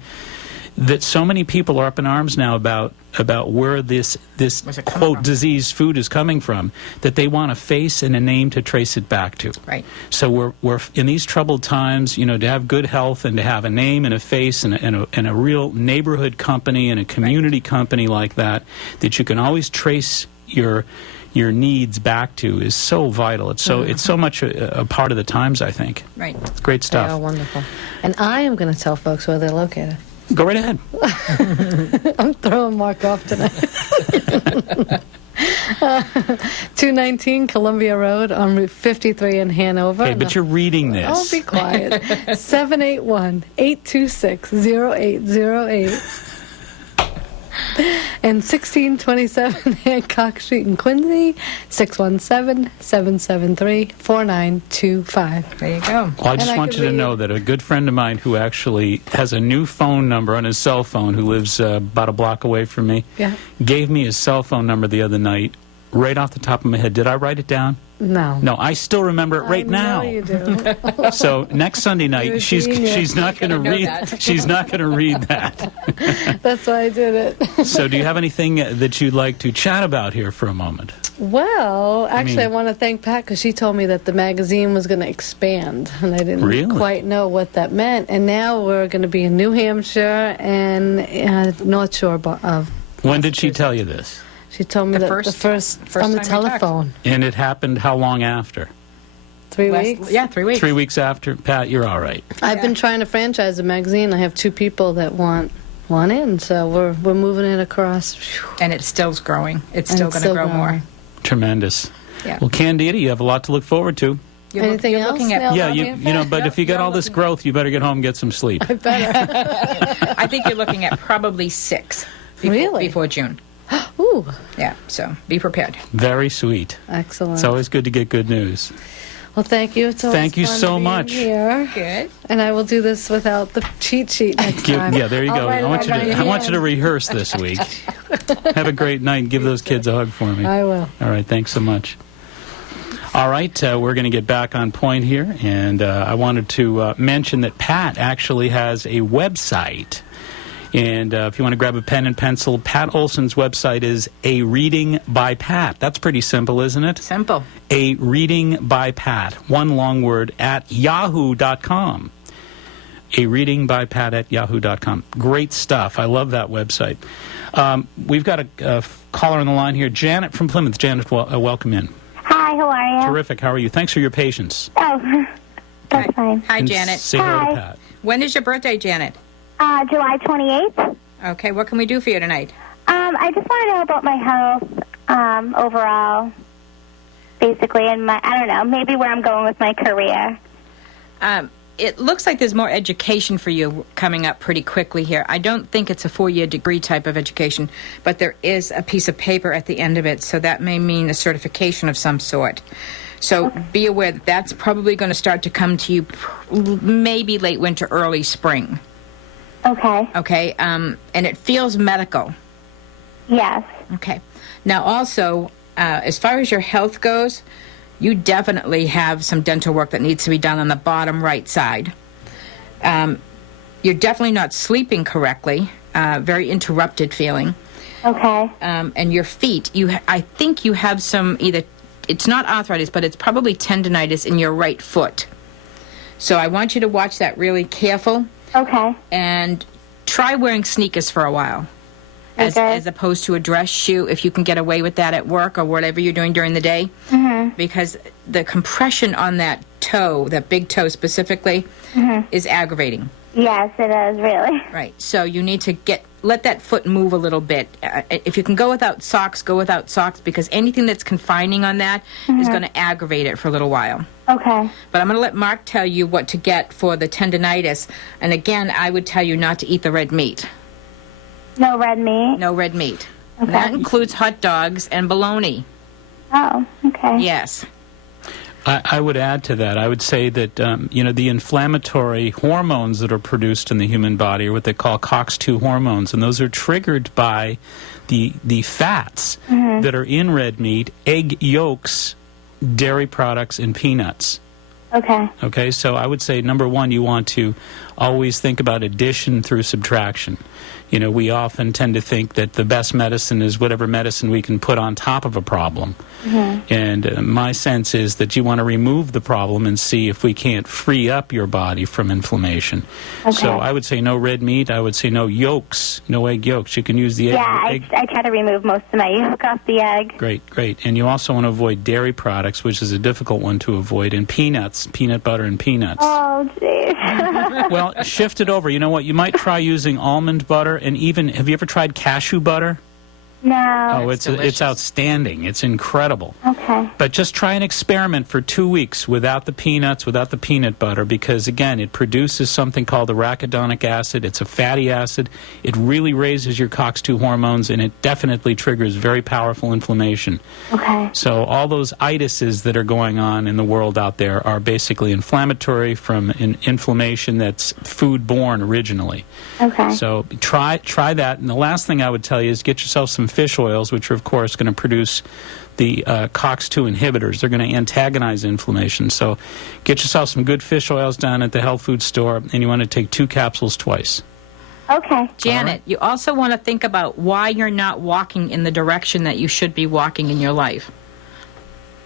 that so many people are up in arms now about where this quote disease food is coming from, that they want a face and a name to trace it back to. Right. So we're in these troubled times, to have good health and to have a name and a face and a real neighborhood company and a community company like that you can always trace your needs back to is so vital. It's so much a part of the times, I think. Right. Great stuff. They are wonderful. And I am going to tell folks where they're located. Go right ahead. I'm throwing Mark off tonight. 219 Columbia Road on Route 53 in Hanover. Okay, but you're reading this. Oh, be quiet. 781-826-0808. And 1627 Hancock Street in Quincy, 617-773-4925. There you go. Well, I just want you to know that a good friend of mine who actually has a new phone number on his cell phone, who lives about a block away from me, gave me his cell phone number the other night, right off the top of my head. Did I write it down? No. No, I still remember it right now. I know you do. So next Sunday night, she's not going to read. She's not going to read that. That's why I did it. So, do you have anything that you'd like to chat about here for a moment? Well, actually, I want to thank Pat because she told me that the magazine was going to expand, and I didn't quite know what that meant. And now we're going to be in New Hampshire and North Shore of. When did she tell you this? She told me the first on the telephone. And it happened how long after? 3 weeks? Yeah, 3 weeks. 3 weeks after. Pat, you're all right. I've been trying to franchise a magazine. I have 2 people that want in, so we're moving it across. And it's still growing. It's still going to grow more. Tremendous. Yeah. Well, Candida, you have a lot to look forward to. Anything else? But if you get all this growth, you better get home and get some sleep. I better. I think you're looking at probably 6 before June. Ooh. Yeah, so be prepared. Very sweet. Excellent. It's always good to get good news. Well, thank you. Thank you so much. Here. Good. And I will do this without the cheat sheet next time. Yeah, there you go. I want you to rehearse this week. Have a great night and give those kids a hug for me. I will. All right, thanks so much. All right, we're going to get back on point here, and I wanted to mention that Pat actually has a website. And if you want to grab a pen and pencil, Pat Olson's website is A Reading by Pat. That's pretty simple, isn't it? Simple. A Reading by Pat, one long word, at yahoo.com. A Reading by Pat at yahoo.com. Great stuff. I love that website. We've got a caller on the line here, Janet from Plymouth. Janet, welcome in. Hi, how are you? Terrific. How are you? Thanks for your patience. Oh, that's fine. Hi, Janet. Say hello to Pat. When is your birthday, Janet? July 28th. Okay, what can we do for you tonight? I just want to know about my health overall, basically, and I don't know, maybe where I'm going with my career. It looks like there's more education for you coming up pretty quickly here. I don't think it's a 4-year degree type of education, but there is a piece of paper at the end of it, so that may mean a certification of some sort. So be aware that that's probably going to start to come to you maybe late winter, early spring. Okay. Okay, and it feels medical. Yes. Okay. Now, also, as far as your health goes, you definitely have some dental work that needs to be done on the bottom right side. You're definitely not sleeping correctly, very interrupted feeling. Okay. And your feet, I think you have some it's not arthritis, but it's probably tendinitis in your right foot. So I want you to watch that really careful. Okay. And try wearing sneakers for a while. As opposed to a dress shoe, if you can get away with that at work or whatever you're doing during the day. Mm-hmm. Because the compression on that toe, that big toe specifically, is aggravating. Yes, it is, really. Right. So you need to let that foot move a little bit. If you can go without socks, go without socks, because anything that's confining on that is going to aggravate it for a little while. Okay. But I'm going to let Mark tell you what to get for the tendinitis. And again, I would tell you not to eat the red meat. No red meat? No red meat. Okay. That includes hot dogs and bologna. Oh, okay. Yes. I would add to that. I would say that, the inflammatory hormones that are produced in the human body are what they call COX-2 hormones, and those are triggered by the fats that are in red meat, egg yolks, dairy products, and peanuts. Okay. Okay, so I would say, number one, you want to always think about addition through subtraction. We often tend to think that the best medicine is whatever medicine we can put on top of a problem. And my sense is that you want to remove the problem and see if we can't free up your body from inflammation. Okay. So I would say no red meat. I would say no yolks, no egg yolks. You can use the egg. Yeah, I try to remove most of my yolk off the egg. Great. And you also want to avoid dairy products, which is a difficult one to avoid, and peanuts, peanut butter and peanuts. Oh, jeez. Well, shift it over. You know what? You might try using almond butter, and even, have you ever tried cashew butter? No. Oh, it's outstanding. It's incredible. Okay. But just try an experiment for 2 weeks without the peanuts, without the peanut butter, because, again, it produces something called arachidonic acid. It's a fatty acid. It really raises your COX-2 hormones, and it definitely triggers very powerful inflammation. Okay. So all those itises that are going on in the world out there are basically inflammatory from an inflammation that's food-borne originally. Okay. So try that. And the last thing I would tell you is get yourself some fish oils, which are, of course, going to produce the COX-2 inhibitors. They're going to antagonize inflammation. So get yourself some good fish oils down at the health food store, and you want to take 2 capsules twice. Okay. Janet, you also want to think about why you're not walking in the direction that you should be walking in your life.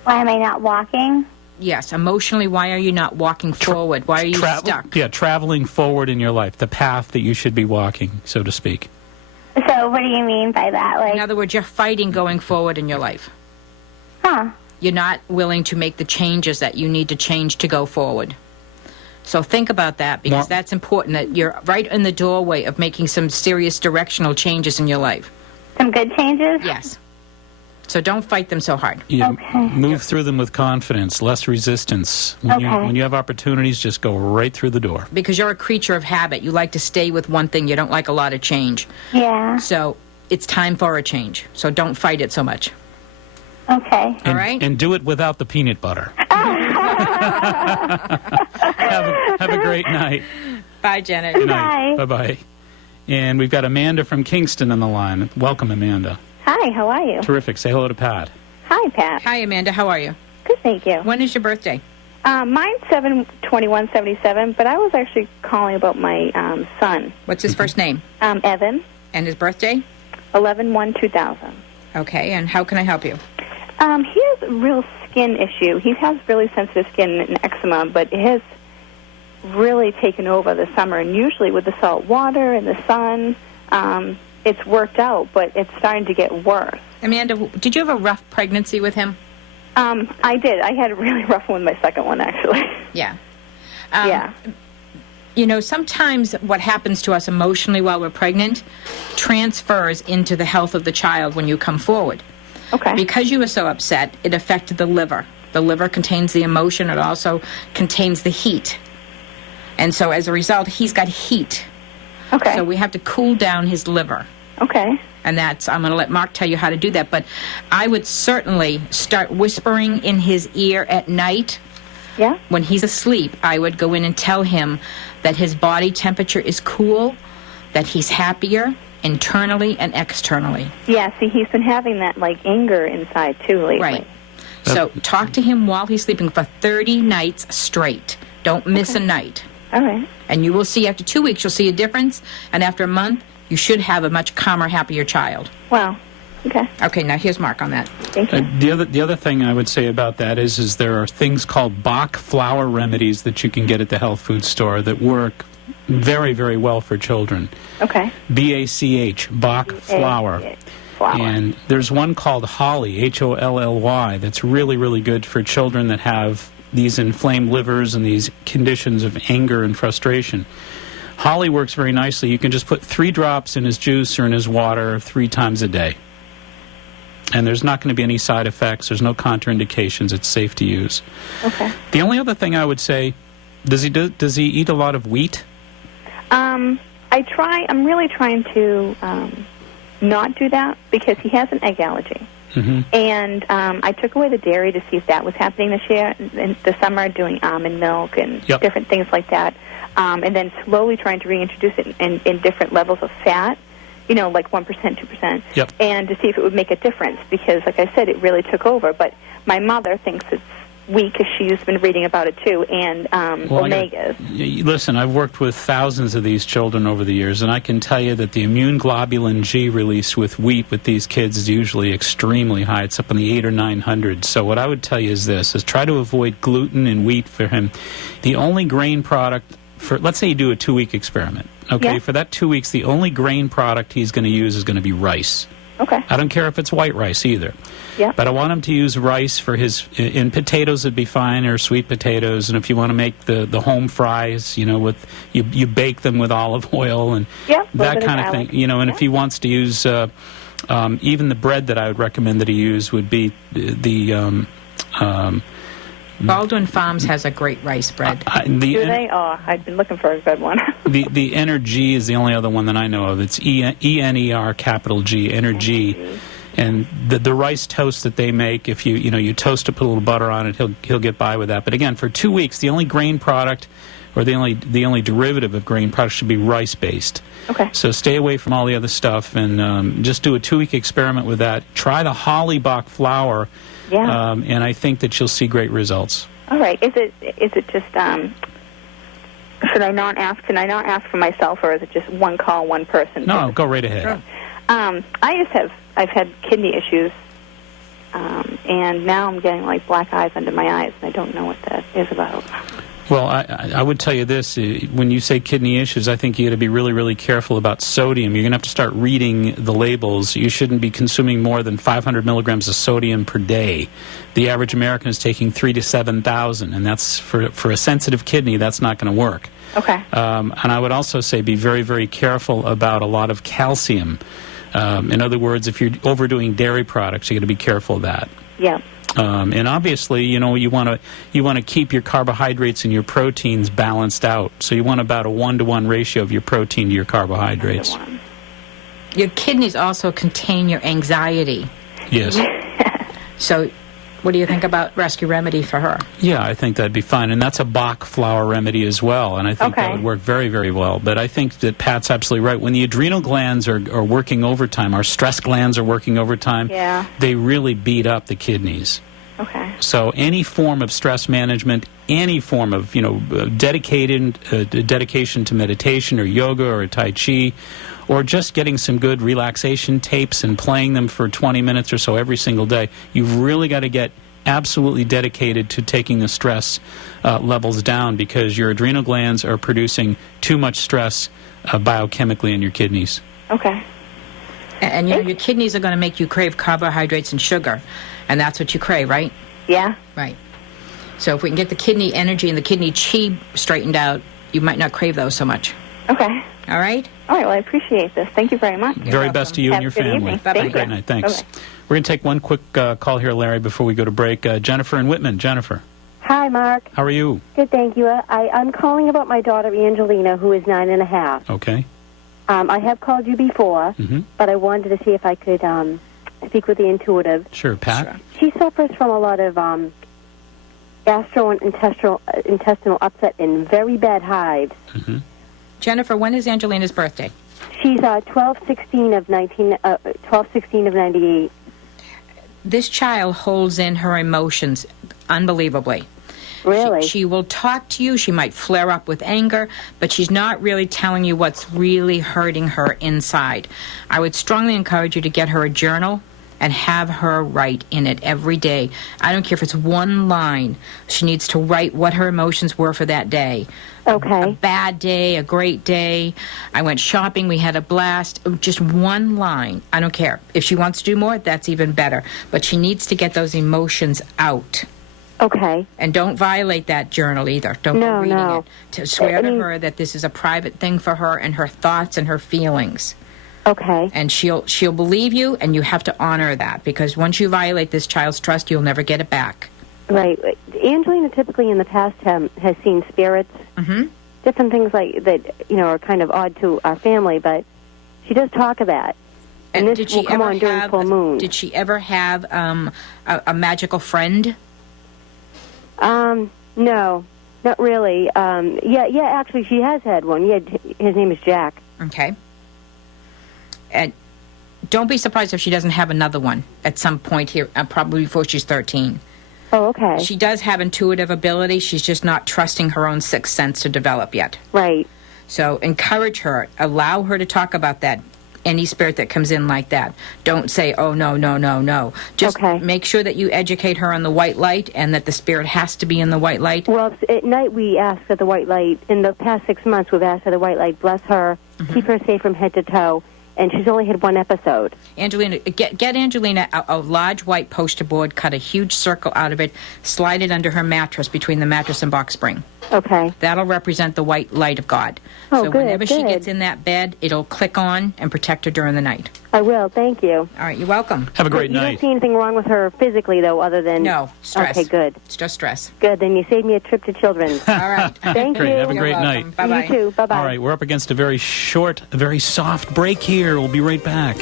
Why am I not walking? Yes, emotionally, why are you not walking forward? Why are you stuck? Yeah, traveling forward in your life, the path that you should be walking, so to speak. So what do you mean by that? In other words, you're fighting going forward in your life. Huh. You're not willing to make the changes that you need to change to go forward. So think about that, because that's important, that you're right in the doorway of making some serious directional changes in your life. Some good changes? Yes. So don't fight them so hard. Move through them with confidence, less resistance. When you have opportunities, just go right through the door. Because you're a creature of habit. You like to stay with one thing. You don't like a lot of change. Yeah. So it's time for a change. So don't fight it so much. Okay. All right? And do it without the peanut butter. Have a great night. Bye, Janet. Good night. Bye-bye. And we've got Amanda from Kingston on the line. Welcome, Amanda. Hi, how are you? Terrific. Say hello to Pat. Hi, Pat. Hi, Amanda. How are you? Good, thank you. When is your birthday? Mine's 7/21/77, but I was actually calling about my son. What's his first name? Evan. And his birthday? 11/1/2000. Okay, and how can I help you? He has a real skin issue. He has really sensitive skin and eczema, but it has really taken over the summer. And usually with the salt water and the sun, it's worked out, but it's starting to get worse. Amanda, did you have a rough pregnancy with him? I did. I had a really rough one with my second one, actually. Yeah. Yeah. You know, sometimes what happens to us emotionally while we're pregnant transfers into the health of the child when you come forward. Okay. Because you were so upset, it affected the liver. The liver contains the emotion. It also contains the heat. And so as a result, he's got heat. Okay. So we have to cool down his liver. Okay. And I'm going to let Mark tell you how to do that. But I would certainly start whispering in his ear at night. Yeah. When he's asleep, I would go in and tell him that his body temperature is cool, that he's happier internally and externally. Yeah, see, he's been having that, anger inside, too, lately. Right. So talk to him while he's sleeping for 30 nights straight. Don't miss a night. All right. And you will see after 2 weeks, you'll see a difference. And after a month, you should have a much calmer, happier child. Wow. Okay. Okay, now here's Mark on that. Thank you. The other thing I would say about that is there are things called Bach flour remedies that you can get at the health food store that work very, very well for children. Okay. BACH, Bach flour. And there's one called Holly, Holly, that's really, really good for children that have these inflamed livers and these conditions of anger and frustration. Holly works very nicely. You can just put 3 drops in his juice or in his water 3 times a day. And there's not going to be any side effects. There's no contraindications. It's safe to use. Okay. The only other thing I would say, does he eat a lot of wheat? I'm really trying to not do that because he has an egg allergy. Mm-hmm. And I took away the dairy to see if that was happening this year, in the summer, doing almond milk and different things like that. And then slowly trying to reintroduce it in different levels of fat, like 1%, 2%, and to see if it would make a difference because, like I said, it really took over. But my mother thinks it's weak because she's been reading about it too, and omegas. Listen, I've worked with thousands of these children over the years, and I can tell you that the immune globulin G release with wheat with these kids is usually extremely high. It's up in the 800 or 900. So what I would tell you is this, is try to avoid gluten and wheat for him. The only grain product, let's say you do a 2-week experiment. Okay, for that 2 weeks, the only grain product he's going to use is going to be rice. Okay. I don't care if it's white rice either. Yeah. But I want him to use rice for in potatoes would be fine, or sweet potatoes. And if you want to make the home fries, with you bake them with olive oil and that kind of thing. And if he wants to use even the bread that I would recommend that he use would be the Baldwin Farms has a great rice bread. Do they? Oh, I've been looking for a good one. the Energy is the only other one that I know of. It's ENER capital G, Energy. And the rice toast that they make, if you toast it, put a little butter on it, he'll get by with that. But again, for 2 weeks, the only grain product or the only derivative of grain product should be rice based. Okay. So stay away from all the other stuff and just do a 2-week experiment with that. Try the Holly Bach flour. Yeah. And I think that you'll see great results. All right. Is it just should I not ask? Can I not ask for myself, or is it just one call, one person? No, go right ahead. Sure. I've had kidney issues, and now I'm getting like black eyes under my eyes, and I don't know what that is about. Well, I would tell you this. When you say kidney issues, I think you got to be really, really careful about sodium. You're going to have to start reading the labels. You shouldn't be consuming more than 500 milligrams of sodium per day. The average American is taking 3,000 to 7,000, and that's for a sensitive kidney, that's not going to work. Okay. And I would also say be very, very careful about a lot of calcium. In other words, if you're overdoing dairy products, you got to be careful of that. Yeah. And obviously, you want to keep your carbohydrates and your proteins balanced out. So you want about a 1-to-1 ratio of your protein to your carbohydrates. Your kidneys also contain your anxiety. Yes. So what do you think about Rescue Remedy for her? Yeah, I think that'd be fine. And that's a Bach flour remedy as well. And I think that would work very, very well. But I think that Pat's absolutely right. When the adrenal glands are working overtime, our stress glands are working overtime, they really beat up the kidneys. Okay. So any form of stress management, any form of, dedication to meditation or yoga or Tai Chi, or just getting some good relaxation tapes and playing them for 20 minutes or so every single day, you've really got to get absolutely dedicated to taking the stress levels down, because your adrenal glands are producing too much stress biochemically in your kidneys. Okay. And your kidneys are going to make you crave carbohydrates and sugar, and that's what you crave, right? Yeah. Right. So if we can get the kidney energy and the kidney chi straightened out, you might not crave those so much. Okay. All right? All right, well, I appreciate this. Thank you very much. Very best to you and your family. Bye-bye. Have a great night. Thanks. Bye-bye. We're going to take one quick call here, Larry, before we go to break. Jennifer in Whitman. Jennifer. Hi, Mark. How are you? Good, thank you. I'm calling about my daughter, Angelina, who is 9.5. Okay. I have called you before, but I wanted to see if I could speak with the intuitive. Sure, Pat. Sure. She suffers from a lot of gastrointestinal upset and very bad hives. Jennifer, when is Angelina's birthday? She's 12/16 of 98. This child holds in her emotions unbelievably. Really? She will talk to you. She might flare up with anger, but she's not really telling you what's really hurting her inside. I would strongly encourage you to get her a journal and have her write in it every day. I don't care if it's one line. She needs to write what her emotions were for that day. Okay. A bad day, a great day. I went shopping, we had a blast. Just one line. I don't care. If she wants to do more, that's even better. But she needs to get those emotions out. Okay. And don't violate that journal either. Don't go reading it. To swear to her that this is a private thing for her and her thoughts and her feelings. Okay. And she'll believe you, and you have to honor that, because once you violate this child's trust, you'll never get it back. Right. Angelina typically in the past has seen spirits, different things like that, are kind of odd to our family, but she does talk of that. And this did will she come ever on during have, full moon. Did she ever have a magical friend? No, not really. Yeah, actually she has had one. His name is Jack. Okay. And don't be surprised if she doesn't have another one at some point here, probably before she's 13. Oh, okay. She does have intuitive ability. She's just not trusting her own sixth sense to develop yet. Right. So encourage her. Allow her to talk about that. Any spirit that comes in like that. Don't say, oh, no, no, no, no. Just make sure that you educate her on the white light and that the spirit has to be in the white light. Well, at night we ask that the white light, in the past 6 months we've asked that the white light bless her, keep her safe from head to toe, and she's only had one episode. Angelina, get Angelina a large white poster board, cut a huge circle out of it, slide it under her mattress between the mattress and box spring. Okay. That'll represent the white light of God. Oh, so good, whenever she good. gets in that bed, it'll click on and protect her during the night. I will, thank you. All right, you're welcome. Have a great You night. don't see anything wrong with her physically, though, other than... No, stress. Okay, good. It's just stress. Good, then you saved me a trip to Children's. All right. Thank Great. you. Have a great night. Bye-bye. You too. Bye-bye. All right, we're up against a very short, a very soft break here. We'll be right back.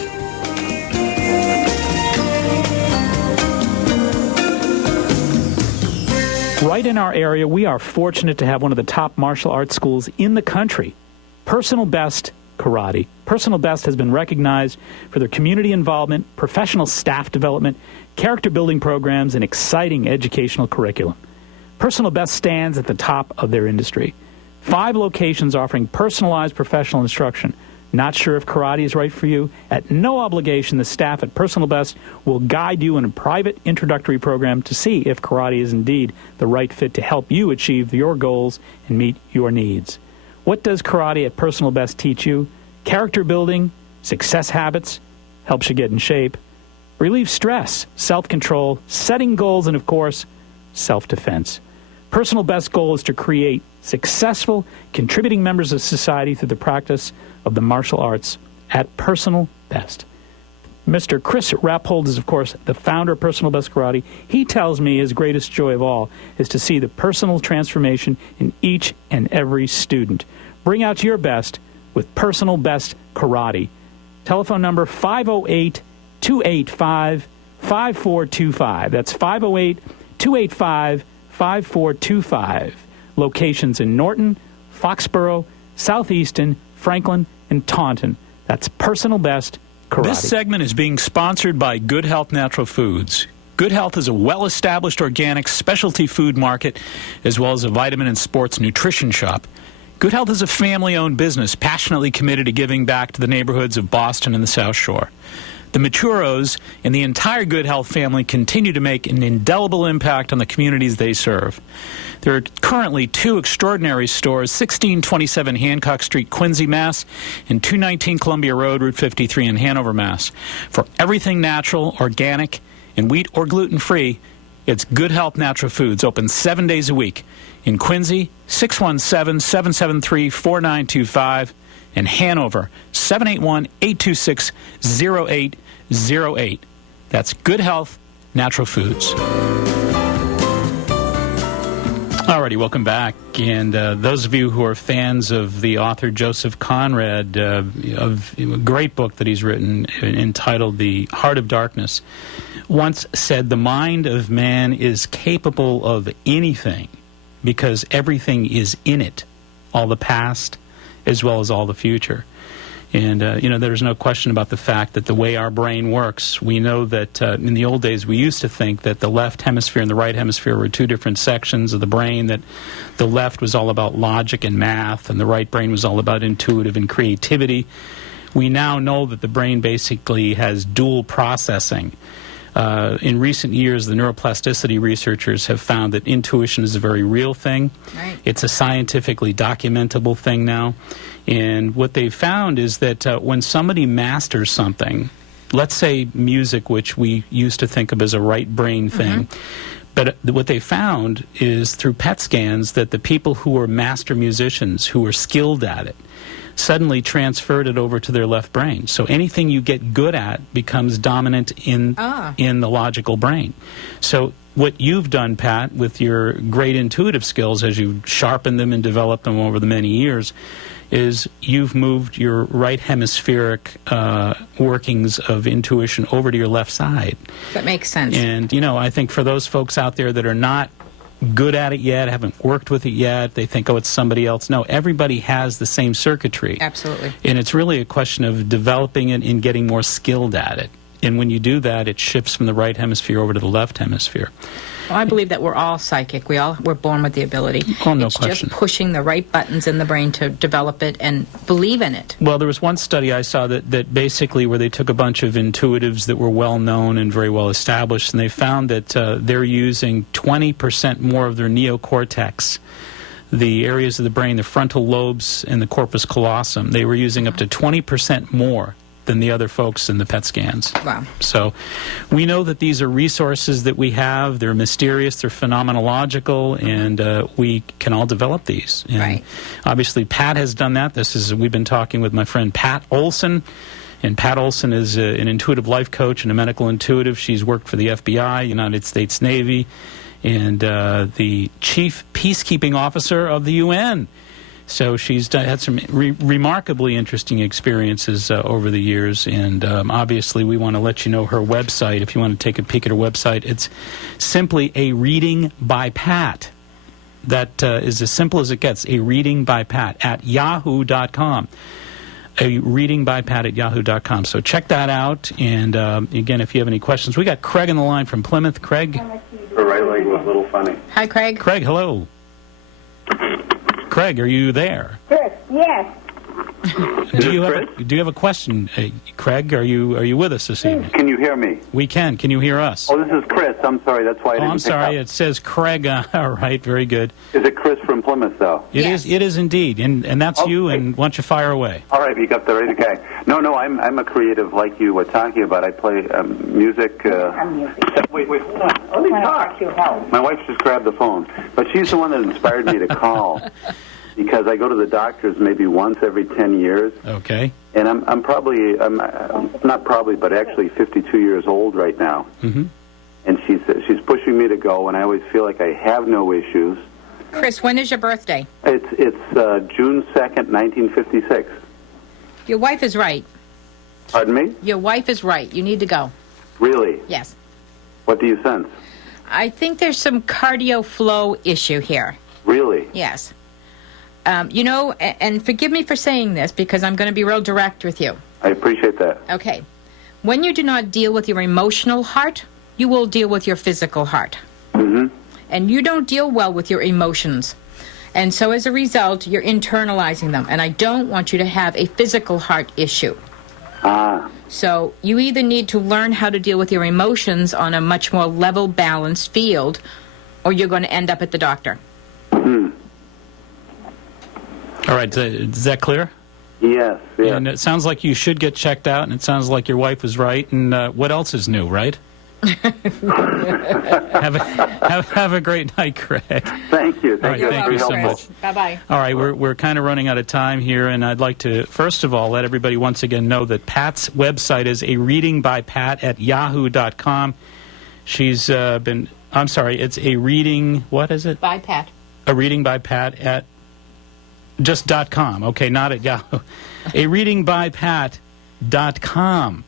Right in our area, we are fortunate to have one of the top martial arts schools in the country, Personal Best Karate. Personal Best has been recognized for their community involvement, professional staff development, character building programs, and exciting educational curriculum. Personal Best stands at the top of their industry. 5 locations offering personalized professional instruction. Not sure if karate is right for you? At no obligation, the staff at Personal Best will guide you in a private introductory program to see if karate is indeed the right fit to help you achieve your goals and meet your needs. What does karate at Personal Best teach you? Character building, success habits, helps you get in shape, relieve stress, self-control, setting goals, and, of course, self-defense. Personal Best's goal is to create successful, contributing members of society through the practice of the martial arts at Personal Best. Mr. Chris Rappold is, of course, the founder of Personal Best Karate. He tells me his greatest joy of all is to see the personal transformation in each and every student. Bring out your best with Personal Best Karate. Telephone number 508-285-5425. That's 508-285-5425. Locations in Norton, Foxborough, Southeaston, Franklin, and Taunton. That's Personal Best Karate. This segment is being sponsored by Good Health Natural Foods. Good Health is a well-established organic specialty food market as well as a vitamin and sports nutrition shop. Good Health is a family-owned business passionately committed to giving back to the neighborhoods of Boston and the South Shore. The Maturos and the entire Good Health family continue to make an indelible impact on the communities they serve. There are currently 2 extraordinary stores, 1627 Hancock Street, Quincy, Mass., and 219 Columbia Road, Route 53 in Hanover, Mass. For everything natural, organic, and wheat or gluten-free, it's Good Health Natural Foods, open 7 days a week. In Quincy, 617-773-4925, and Hanover, 781-826-0808. That's Good Health Natural Foods. Alrighty, welcome back. And those of you who are fans of the author Joseph Conrad, of a great book that he's written entitled The Heart of Darkness, once said the mind of man is capable of anything because everything is in it, all the past as well as all the future. And, there's no question about the fact that the way our brain works, we know that in the old days we used to think that the left hemisphere and the right hemisphere were 2 different sections of the brain, that the left was all about logic and math and the right brain was all about intuitive and creativity. we now know that the brain basically has dual processing. In recent years, the neuroplasticity researchers have found that intuition is a very real thing. Right. It's a scientifically documentable thing now. And what they've found is that when somebody masters something, let's say music, which we used to think of as a right brain thing, but what they found is through PET scans that the people who are master musicians, who are skilled at it, suddenly transferred it over to their left brain. So anything you get good at becomes dominant in the logical brain. So what you've done, Pat, with your great intuitive skills as you sharpened them and developed them over the many years, is you've moved your right hemispheric workings of intuition over to your left side. That makes sense. And, you know, I think for those folks out there that are not good at it yet, haven't worked with it yet, they think, oh, it's somebody else. No, everybody has the same circuitry. Absolutely. And it's really a question of developing it and getting more skilled at it. And when you do that, it shifts from the right hemisphere over to the left hemisphere. Well, I believe that we're all psychic. We're born with the ability. Oh, no it's question. Just pushing the right buttons in the brain to develop it and believe in it. Well, there was one study I saw that basically where they took a bunch of intuitives that were well known and very well established, and they found that they're using 20% more of their neocortex, the areas of the brain, the frontal lobes and the corpus callosum. They were using up to 20% more than the other folks in the PET scans. Wow. So we know that these are resources that we have. They're mysterious, they're phenomenological, and we can all develop these. And right. Obviously, Pat has done that. We've been talking with my friend Pat Olson, and Pat Olson is an intuitive life coach and a medical intuitive. She's worked for the FBI, United States Navy, and the chief peacekeeping officer of the UN. So she's had some remarkably interesting experiences over the years, and obviously we want to let you know her website. If you want to take a peek at her website, it's simply A Reading by Pat. That is as simple as it gets, A Reading by Pat at yahoo.com. A Reading by Pat at yahoo.com. So check that out, and again, if you have any questions, we got Craig on the line from Plymouth. Craig? Her right leg was a little funny. Hi, Craig. Craig, hello. Craig, are you there? Chris, yes. Do you have a question, Craig? Are you with us this evening? Can you hear me? We can. Can you hear us? Oh, this is Chris. I'm sorry. That's why I didn't I'm pick sorry. up. It says Craig. All right. Very good. Is it Chris from Plymouth, though? It is indeed, and that's you. And why don't you fire away? All right, you got the right guy. No, I'm a creative like you were talking about. I play music. Wait, hold on. Let me talk. My wife just grabbed the phone, but she's the one that inspired me to call. Because I go to the doctors maybe once every 10 years. Okay. And I'm not probably, but actually 52 years old right now. Mm-hmm. And she's pushing me to go, and I always feel like I have no issues. Chris, when is your birthday? It's June 2nd, 1956. Your wife is right. Pardon me? Your wife is right. You need to go. Really? Yes. What do you sense? I think there's some cardio flow issue here. Really? Yes. And forgive me for saying this because I'm going to be real direct with you. I appreciate that. Okay. When you do not deal with your emotional heart, you will deal with your physical heart. Mm-hmm. And you don't deal well with your emotions. And so as a result, you're internalizing them. And I don't want you to have a physical heart issue. Ah. So you either need to learn how to deal with your emotions on a much more level, balanced field, or you're going to end up at the doctor. Mm-hmm. All right, is that clear? Yes. And it sounds like you should get checked out, and it sounds like your wife was right. And what else is new, right? have a great night, Craig. Thank you. Thank you so much. Bye-bye. All right, we're kind of running out of time here, and I'd like to, first of all, let everybody once again know that Pat's website is A Reading by Pat at yahoo.com. She's it's A Reading, what is it? By Pat. A Reading by Pat at just .com, okay, not at Yahoo. A Reading by Pat.com.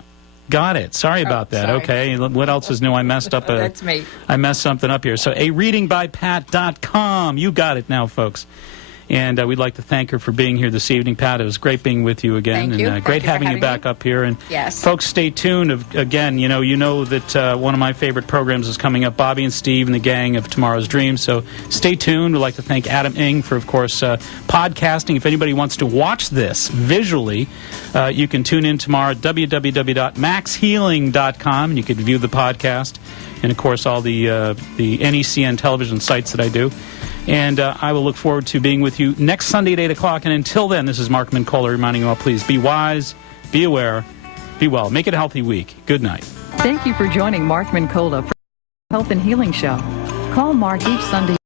Got it. Sorry about that. Sorry. Okay, what else is new? I messed up. That's me. I messed something up here. So, A Reading by Pat.com. You got it now, folks. And we'd like to thank her for being here this evening. Pat, it was great being with you again. Thank you. And great Thank you having you back up here. And yes. Folks, stay tuned. Again, you know that one of my favorite programs is coming up, Bobby and Steve and the gang of Tomorrow's Dreams. So stay tuned. We'd like to thank Adam Ng for, of course, podcasting. If anybody wants to watch this visually, you can tune in tomorrow at www.maxhealing.com, and you can view the podcast and, of course, all the NECN television sites that I do. And I will look forward to being with you next Sunday at 8 o'clock. And until then, this is Mark Mincola reminding you all, please be wise, be aware, be well. Make it a healthy week. Good night. Thank you for joining Mark Mincola for the Health and Healing Show. Call Mark each Sunday.